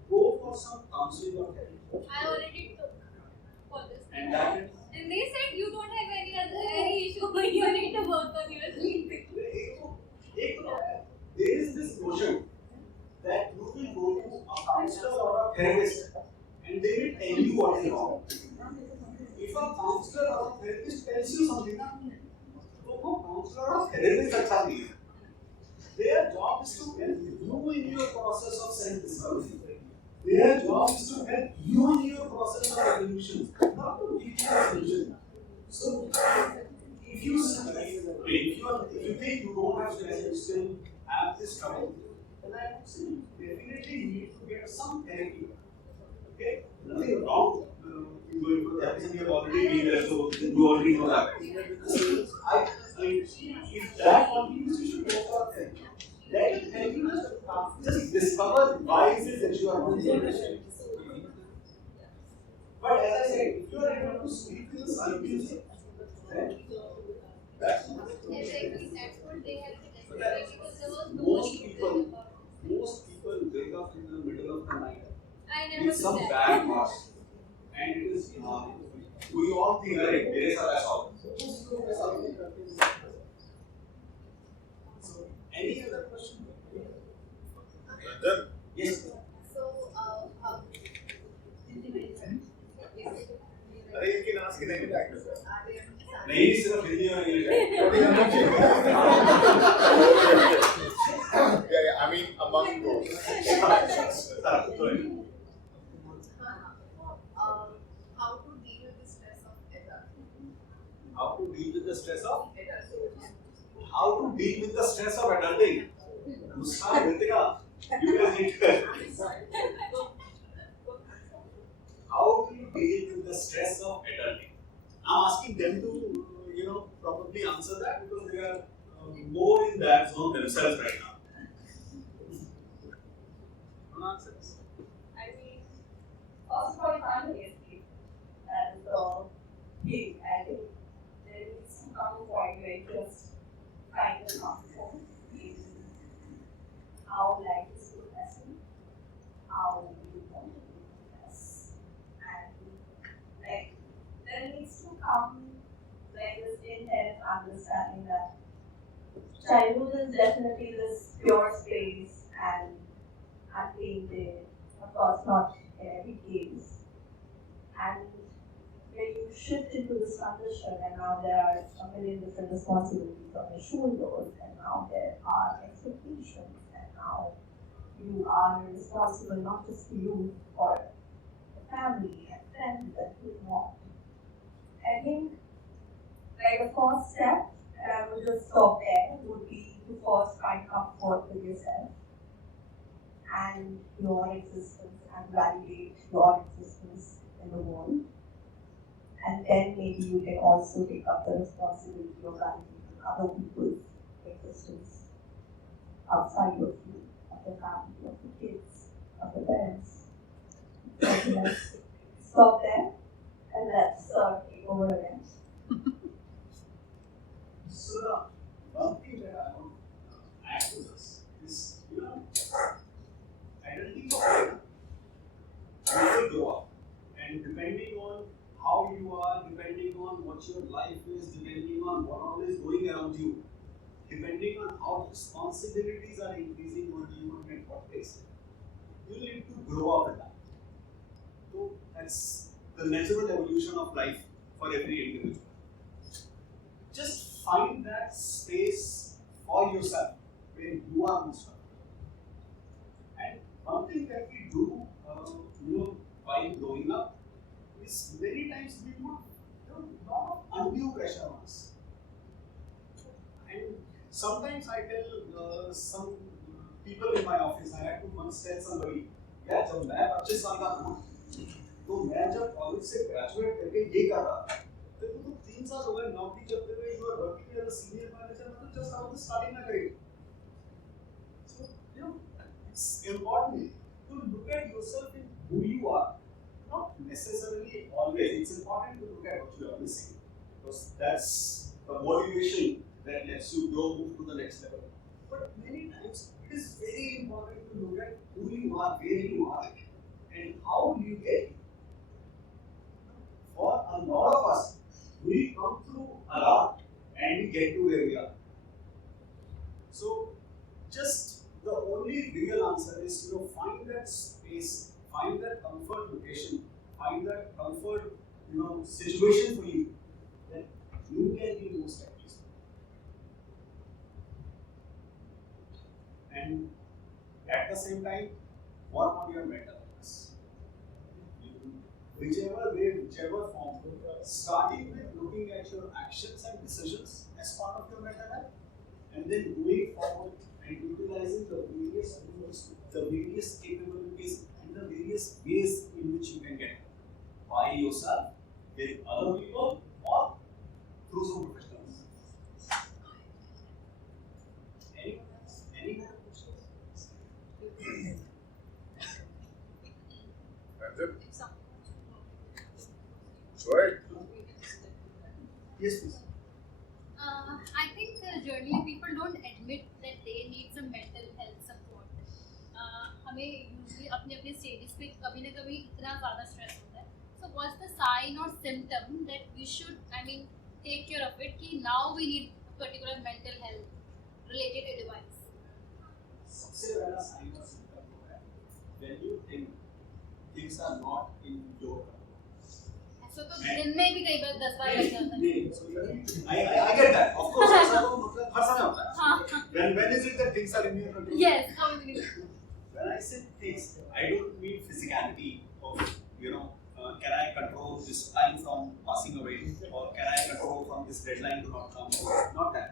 go for some counseling or therapy. I already took for this. And that is, And they said you don't have any issue, but you need to work on your sleeping. there is this notion that you will go to a counselor or a therapist and they will tell you what is wrong. If a counselor or a therapist tells you something, तो वो counselor or therapist अच्छा नहीं है. Their job is to help you in your process of self-discovery. Their job is to help you in your process of evolution, not to give you a solution. So, if you think you don't have stress, you still have this trouble, then I would say you definitely need to get some therapy. Okay, nothing wrong. You going to therapy, you have already been there, so you already know that. If that continues, you should go for therapy. That will help you just discover why is it that you are not able to sleep. But as I said, if you are able to sleep with the sleep music, then that's Exactly, that's what they have said. But Because there was no most reason people about it. wake up in the middle of the night I never with do some that. bad thoughts, and it is we all think, "Arey, mere साथ ऐसा होता है." So, any other question? Ranjan, Yes. So, how अरे इनके नाच के नहीं time है नहीं सिर्फ हिंदी और इंग्लिश है. Yeah, I mean among those. how to deal with the stress of adulthood? How to deal with the stress of? Adulthood. How to deal with the stress of adulting? Muskan, Ritika, you guys need to. How do you deal with the stress of adulting? I'm asking them to, probably answer that because they are more in that zone themselves right now. Don't answer this. I mean, first of all, family is key. That is the key. I think there needs to come a point where you just find the comfort in how life is progressing, how you want to progress, and like there needs to come like this inherent understanding that childhood is definitely this pure space and untainted, of course not in every case. And when you shift into this condition and now there are a million different responsibilities on your shoulders and now there are expectations and now you are responsible not just for you, for the family and friends that you want. I think like the first step, and I would just stop there, would be to first find comfort with yourself and your existence and validate your existence in the world. And then maybe you can also take up the responsibility of validating other people's existence outside of you, of the family, of the kids, of the parents. So let's stop there and let's take over again. So, one thing that I want to add to this is, adulting will grow up, and depending on how you are, depending on what your life is, depending on what all is going around you, depending on how responsibilities are increasing on you and at what pace, you need to grow up in that. So that's the natural evolution of life for every individual. Just find that space for yourself where you are most comfortable. And one thing that we do, while growing up, is many times we put a lot of undue pressure on us. And sometimes I tell some people in my office, I had to once tell somebody, यार जब मैं 25 साल का था तो मैं जब college से ग्रेजुएट करके ये कर रहा था तो 3 साल हो गए नौकरी करते हुए, you are working as a senior manager, मतलब just out of starting my career. So it's important to look at yourself in who you are. Not necessarily always. It's important to look at what you are missing because that's the motivation that lets you grow, move to the next level. But many times it is very important to look at who you are, where you are, and how you get here. For a lot of us, we come through a lot and we get to where we are. So, just the only real answer is find that space, find that comfort location, find that comfort situation for you that you can be most at peace. And at the same time, work on your mental health. Whichever way, whichever form, starting with looking at your actions and decisions as part of your mental health, and then moving forward and utilizing the various tools, the various capabilities, and the various ways in which you can get help. By yourself, with other people, or through some professionals. Anyone else? Any more questions? Ranjan, go ahead. Yes, please. I think generally people don't admit that they need some mental health support. हमें usually अपने अपने stages पे कभी ना कभी इतना ज़्यादा stress होता है. So what's the sign or symptom that we should, I mean, take care of it कि now we need particular mental health related advice. सबसे पहला साइन और सिम्टम वो है when you think things are not in your control. ऐसा तो दिन में भी कई बार 10 बार लग जाता है. I get that. Of course, ऐसा तो मतलब हर समय होता है. हाँ. When is it that things are in your control? Yes. How is it? When I say things, I don't mean physicality of, can I control this time from passing away, or can I control from this deadline to not come? Not that.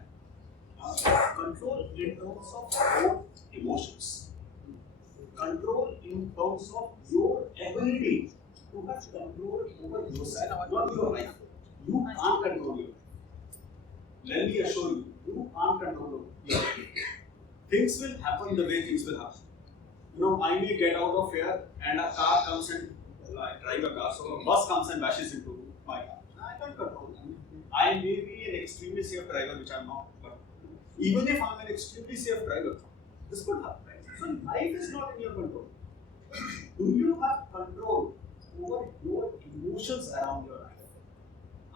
Control in terms of your emotions. Control in terms of your ability to have control over yourself, not your life. You can't control your life. Let me assure you, you can't control your life. Things will happen the way things will happen. I may get out of here and a car comes and drive a car, so a bus comes and bashes into my car. I can't control that. I may be an extremely safe driver, which I'm not, but even if I'm an extremely safe driver, this could happen, right? So life is not in your control. Do you have control over your emotions around your life?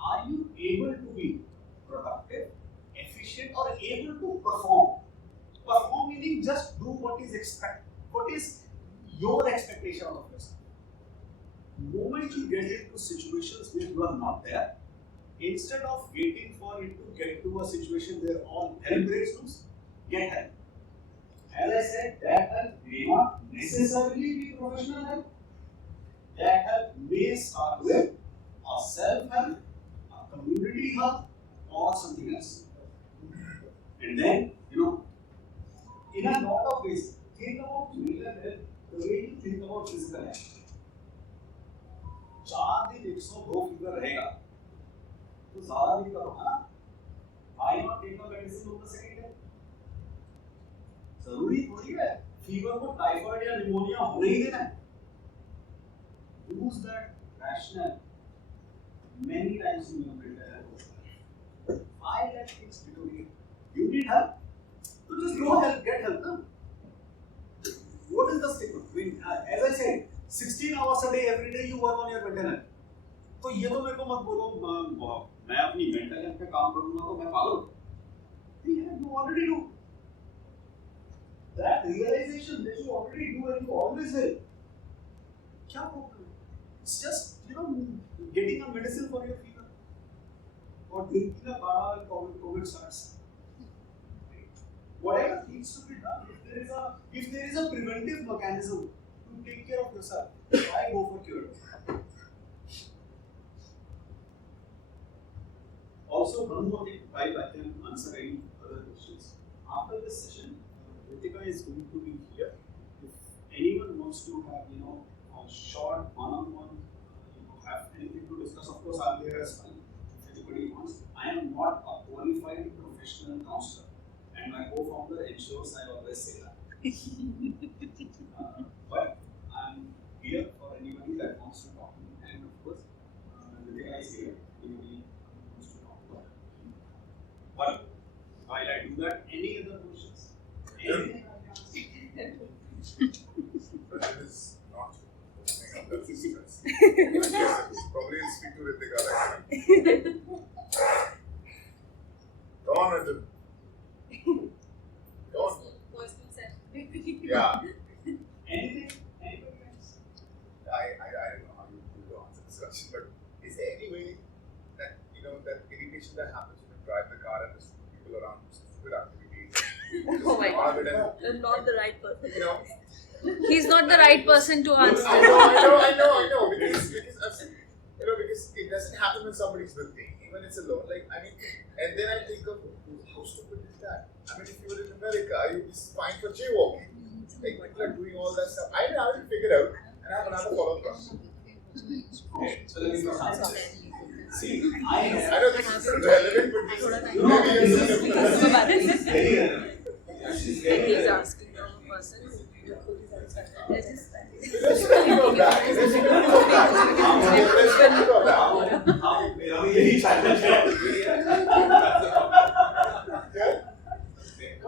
Are you able to be productive, efficient, or able to perform? Perform meaning just do what is expected. What is your expectation of yourself? The moment you get into situations where you are not there, instead of waiting for it to get to a situation where all hell breaks loose, get help. As I said, that help may not necessarily be professional help. That help may start with a self-help, a community help, or something else. And then, in a lot of ways, think about mental health the way you think about physical health. 4 दिन 102 fever रहेगा तो ज़्यादा नहीं करो है ना. Why not take a medicine on the second day? जरूरी थोड़ी है फीवर को टाइफाइड या निमोनिया होने ही देना है. Use that rationale many times in your mental health. Why let things deteriorate? You need help, so just go help, get help. No? What is the stigma? I mean, as I said, 16 hours a day, every day you work on your mental health. तो ये तो मेरे को मत बोलो मैं अपनी mental health पे काम करूँगा तो मैं पागल हूँ. You already do. That realization that you already do and you always will. क्या problem है? It's just getting a medicine for your fever or drinking a bottle when COVID starts. Whatever needs to be done, if there is a preventive mechanism to take care of yourself, why go for cure? Also, one more thing, while I can answer any other questions. After this session, Ritika is going to be here. If anyone wants to have, a short one-on-one, have anything to discuss, of course, I'll be here as well. If anybody wants, I am not a qualified professional counselor. And my co-founder ensures I always say that. But I'm here for anybody that wants to talk to me. And of course, Ritika is here. Anybody wants to talk to her. But while I do that, any other questions? Anything I can ask? But it is not opening up the stress. Probably speak to Ritika like that. Come on, Arjun. Come on. Personal session. Yeah. Anything? Anybody else? I don't know how you do answer this question, but is there any way that that irritation that happens when you drive the car and there's people around who stupid activities? Oh my God. And, I'm not the right person. you know, He's not the right person to answer. I know. Because it doesn't happen when somebody's with me. Even it's alone. And then I think of how stupid is that? I mean, if you were in America, you'd be fine for jaywalking. People are doing all that stuff. I haven't figured out, and I have another follow-up question. Okay, so let me first answer this. See, I know this is relevant, but this is very relevant. He's asking the wrong person. Let's speak of that.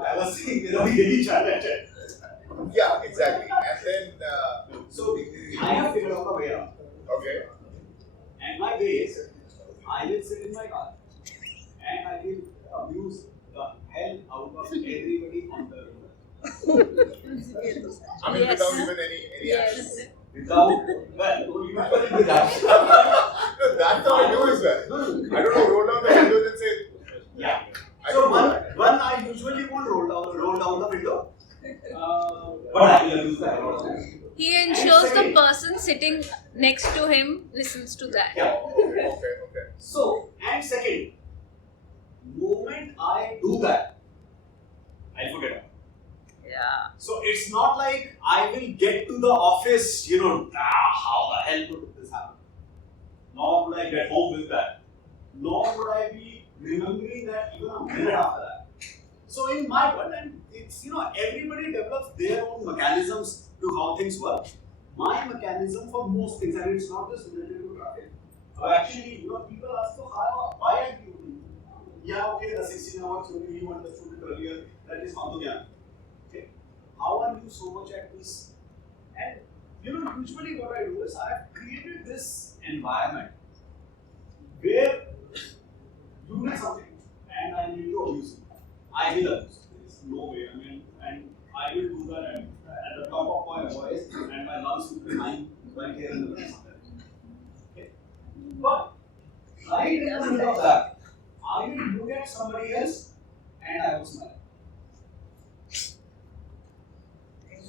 I was saying, यही challenge है. Yeah, exactly. And And then, So I have figured out a way out. okay. And my way is, I will sit in my car and I will abuse the hell out of everybody on the road. I mean, Yes. without even any Yes. action. Without, well, you usually do that. No, that's how I do as well. I don't know, roll down the windows and say, Yeah. I So don't do that. one I usually won't roll down the window. But I will abuse the hell out of it. He ensures the person sitting next to him listens to that. Yeah. Okay. So, and second, moment I do that, I forget it. Yeah. So it's not like I will get to the office, how the hell could this happen? Nor would I get home with that. Nor would I be remembering that even a minute after that. So in my world, and it's, everybody develops their own mechanisms to how things work. My mechanism for most things, and it's not just related to traffic. Actually, people ask, so why are you? Yeah, okay, the 16 hours, you understood it earlier, that is how to get. Okay. How are you so much at peace? And usually what I do is I have created this environment where you do something and I need to abuse it. I will abuse it. There is no way. And I will do that at the top of my voice and my lungs will be lying right here in the middle. Okay. But right in the middle of that, I will look at somebody else and I will smile.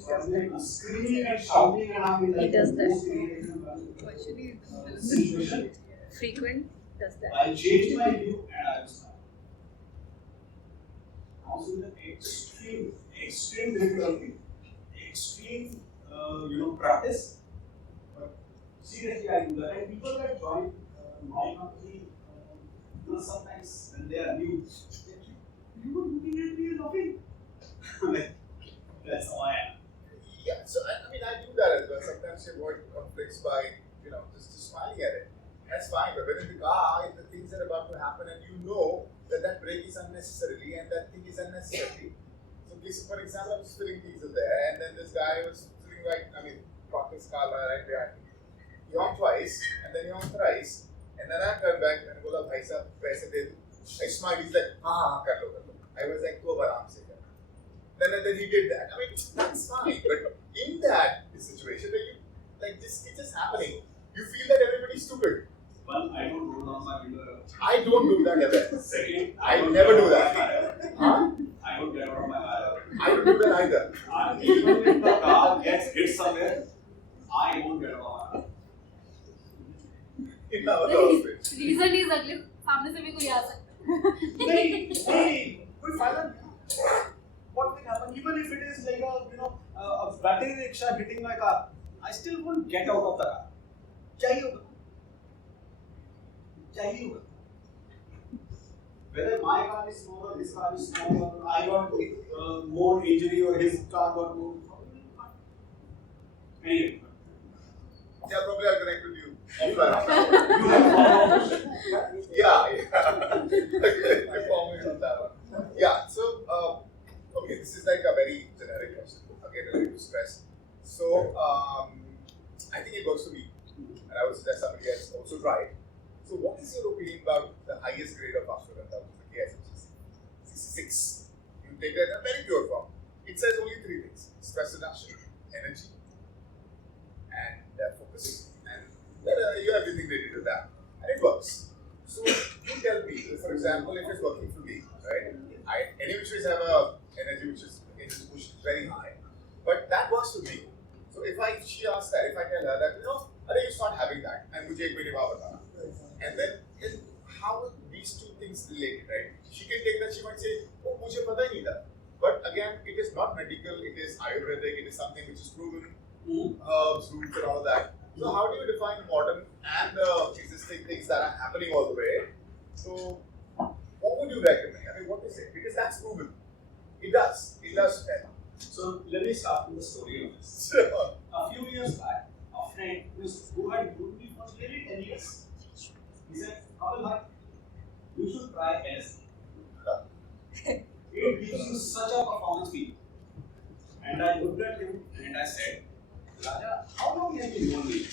I'm screaming and shouting and I'm like, He does that. Situation. Frequent does that. I change my view and I will smile. Also, the extreme difficulty, extreme, practice. But seriously, I do that. And people that join my company, sometimes when they are new, you were looking at me and laughing. Like, that's how I am. Yeah, so I do that as well. Sometimes you avoid conflicts by, just smiling at it. That's fine, but when in the car, if the things are about to happen and you know that break is unnecessarily and that thing is unnecessary. So, for example, I was filling diesel there and then this guy was sitting parked his car right behind me. He honked twice and then he honked thrice and then I turned back and I bhai sahab, paise de do. I smiled, he's like, kar lo. I was like, go aram se kar. Then he did that. That's fine. But in that situation where it's just happening, you feel that everybody's stupid. One, I don't roll down my window. I don't do that ever. Second, I don't never get do out that. of my car. Huh? I don't get out of my car. I don't do that either. And even if the car gets hit somewhere, I won't get out of my car. In our outfit. Reason is अगले सामने से भी कोई आ सकता है Hey, we find out what will happen. Even if it is like a battery rickshaw hitting my car, I still won't get out of the car. क्या ही होगा? Whether my car is small or his car is small, or I got more injury or his car got more. Anyway, Yeah, probably I'll connect with you offline. you have follow-up question. Yeah. Inform me on that one. Yeah, so, okay, this is like a very generic question. Again, related to stress. So, I think it works for me. And I would suggest somebody else also try it. So, what is your opinion about the highest grade of ashwagandha, which is the KSM 66? You take that in a very pure form. It says only 3 things: stress reduction, energy, and focus. And you have everything related to that. And it works. So, you tell me, for example, if it's working for me, right? Any which ways have a energy which is pushed very high. But that works for me. So, she asks that, if I tell her that, you start having that, and mujhe ek mahine baad batana. And then, how are these two things related, right? She can take that, she might say, oh, mujhe pata hi nahi tha. But again, it is not medical, it is Ayurvedic, it is something which is proven, herbs, roots, and all of that. So, how do you define the modern and the existing things that are happening all the way? So, what would you recommend? What is it? Because that's proven. It does help. So let me start with the story of this. Sure. A few years back, a friend who had known me for nearly 10 years, he said, Kapil, you should try LSD. It gives you such a performance peak. And I looked at him and I said, Raja, how long have you known me? He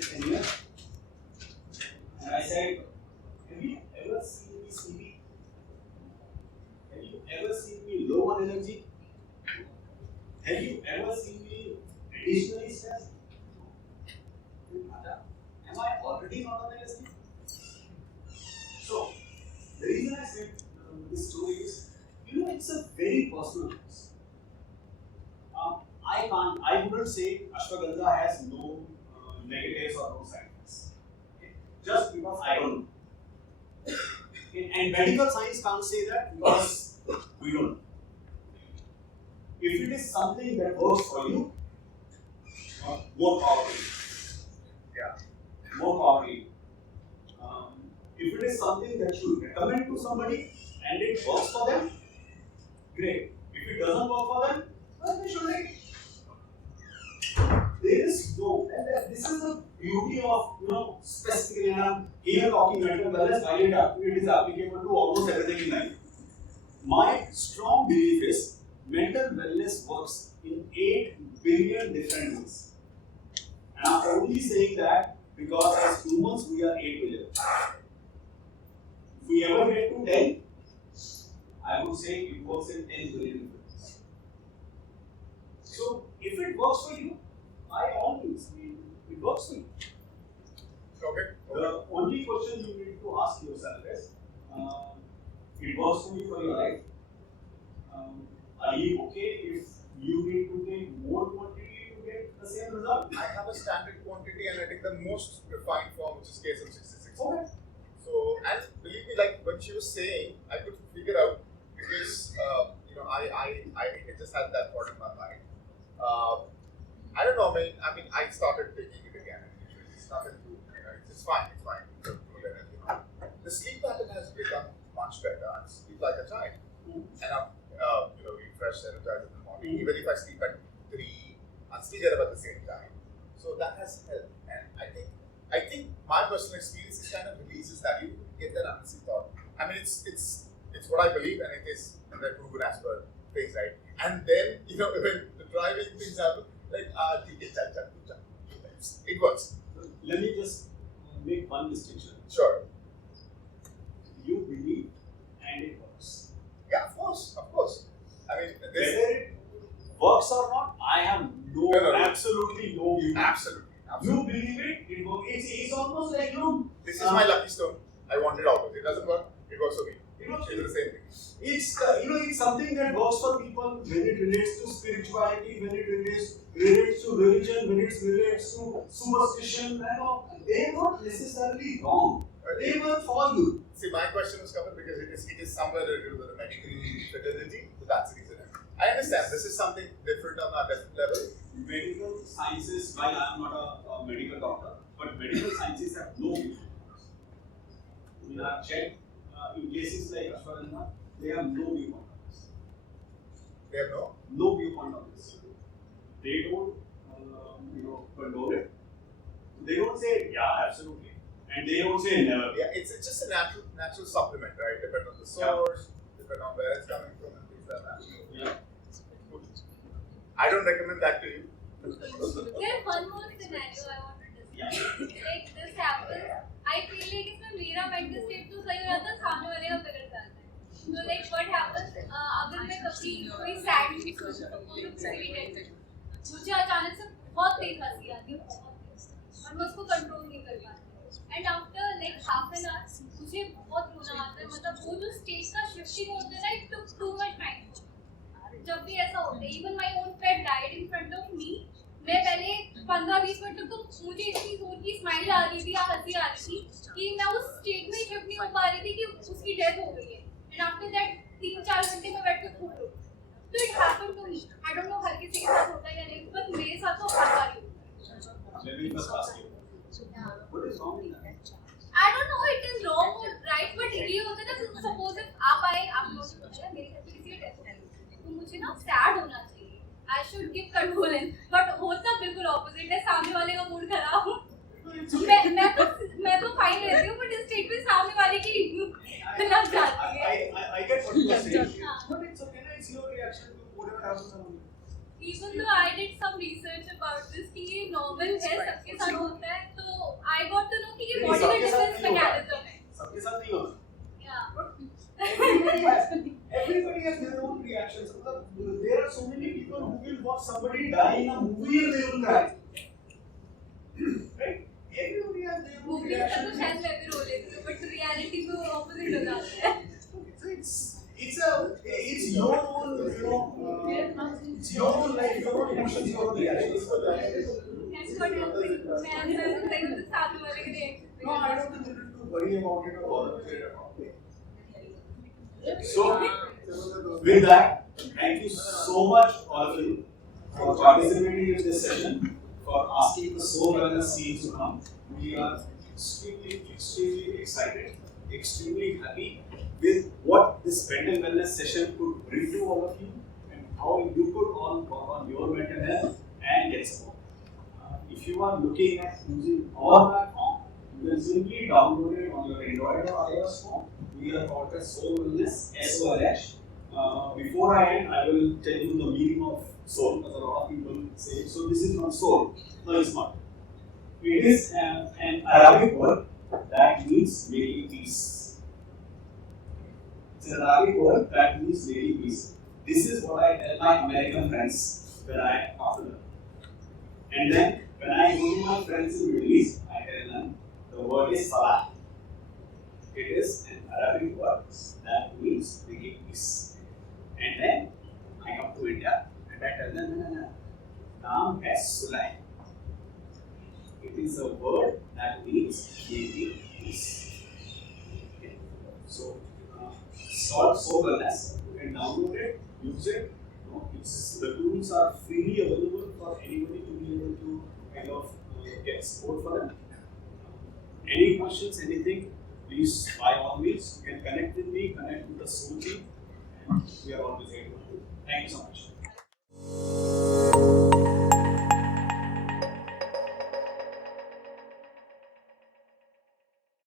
said, 10 years. And I said, have you ever seen me sleepy? Have you ever seen me low on energy? Have you ever seen me additionally stressed? Raja, am I already not on LSD? So, the reason I said this story is, it's a very personal choice. I wouldn't say ashwagandha has no negatives or no side effects. Okay? Just because I don't know. Okay? And medical science can't say that because we don't know. If it is something that works for you, more power to you. Yeah. More power to you. If it is something that you recommend to somebody and it works for them, great. If it doesn't work for them, well, they should leave. There is no, and this is the beauty of, specifically, and I'm here talking mental wellness, while it is applicable to almost everything in life. My strong belief is mental wellness works in 8 billion different ways. And I'm only saying that because as humans we are 8 billion. If we ever get to 10, I would say it works in 10 billion ways. So if it works for you, by all means, it works for you. Okay. The only question you need to ask yourself is, it works for you for your life. Are you okay if you need to take more quantity to get the same result? I have a standard quantity and I take the most refined form, which is KSM 66. Okay. So, and believe me, like when she was saying, I could figure out because I just had that thought in my mind. I don't know. I mean, I started taking it again. It's nothing to, it's fine. The sleep pattern has become much better. I sleep like a child, and I'm refreshed, energized in the morning. Even if I sleep at 3, I'll still get up at the same time. So that has helped, and I think my personal experience is kind of releases that you get that unseen thought. I mean, it's what I believe, and it is the proven as per things, right? And then when the driving things happen, like it works. Let me just make one distinction. Sure. You believe and it works. Yeah, of course. I mean, Whether it works or not, I have absolutely no view. Absolutely. You believe it works. It's almost like This is my lucky stone. I want it always. It doesn't work. It works for me. It works. It's the same thing. It's something that works for people when it relates to spirituality, when it relates to religion, when it relates to superstition. They are not necessarily wrong. They work for you. See, my question was covered because it is somewhere related with the medical fraternity. So that's the reason. I understand. This is something different on a different level. Medical sciences, while I am not a medical doctor, but medical sciences have no view. We have checked in cases like ashwagandha, they have no viewpoint on this. They have No viewpoint on this. They don't, condone it. They don't say yeah, absolutely, and they don't say never. Yeah, it's just a natural supplement, right? Depending on the source, depending on where it's coming from, and things like that. Yeah. I don't recommend that to you. There's one more scenario I want to discuss. Like this happens, I feel like इसमें मेरा mental state तो सही हो जाता है, सामने वाले का बिगड़ जाता है. So like what happens? अगर मैं कभी कोई sad न्यूज़ सुनती हूँ तो किसी भी टाइम मुझे अचानक से बहुत तेज हंसी आती है, और मैं उसको कंट्रोल नहीं कर पाती. And after like half an hour मुझे बहुत रोना आता है. मतलब वो जो स्टेज का शिफ्टिंग होता है ना, it took too much time. जब भी ऐसा होता है, even my own pet died in front of me, मैं पहले 15-20 मिनट तक तो मुझे इतनी जोर की स्माइल आ रही थी या हंसी आ रही थी कि मैं उस स्टेट में शिफ्ट नहीं हो पा रही थी कि उसकी डेथ हो गई है. एंड आफ्टर दैट 3-4 घंटे में बैठ के खूब रो. तो it happened to me. I don't know हर किसी के साथ होता है या नहीं, बट मेरे साथ तो हर बार होता है. Let me just ask you, what is wrong with that? I don't know it is wrong or right, but ये होता है ना, suppose if आप आए, आप मुझे पूछा मेरे घर पे किसी का डेथ है, तो मुझे ना सैड होना चाहिए. I should give condolence, but होता बिल्कुल opposite है. सामने वाले का मूड खराब हो, मैं तो फाइन रहती हूँ, but इस स्टेट पे सामने वाले की लग जाती है. I get what you are saying, but it's okay, it's your reaction to whatever happens around you. Even though I did some research about normal है, सबके साथ होता है, तो आई गॉट टू नो कि ये नहीं, बॉडी का सबके साथ डिफेंस नहीं होता। मैकेनिज्म है. सबके साथ नहीं होता. Yeah. Everybody has their own reactions. There are so many people who will watch somebody die in a movie and they will cry. Right? Everybody has their own movie का तो reactions. शायद मैं भी रो लेती हूँ, बट रियलिटी में opposite हो जाता है. It's your own, it's your own life, your own emotions, your own reactions. That's what happened. मैं अंदर से तो साथ वाले के reaction. No, I don't think you need to worry about it or bother about it. So, with that, thank you so much, all of you, for participating in this session, for asking the Solh Wellness team to come. We are extremely excited, extremely happy with what this mental wellness session could bring to all of you and how you could all work on your mental health and get support. If you are looking at using our platform, you can simply download it on your Android or iOS phone. We are called as Solh Wellness, SOLH. Before I end, I will tell you the meaning of soul, because a lot of people say, so this is not soul. No, it's not. It is an Arabic word that means making peace. It's an Arabic word that means making peace. This is what I tell my American friends when I talk to them. And then when I go to my friends in Middle East, I tell them the word is salah. It is an Arabic word that means making peace. And then I come to India and I tell them, no. Naam hai Sulai. It is a word that means making peace. Okay. So, Solh Wellness. You can download it, use it. The tools are freely available for anybody to be able to kind of get support for them. Any questions, anything, please by all means you can connect with me, connect with the Solh team, and we are always here to help you. Thank you so much.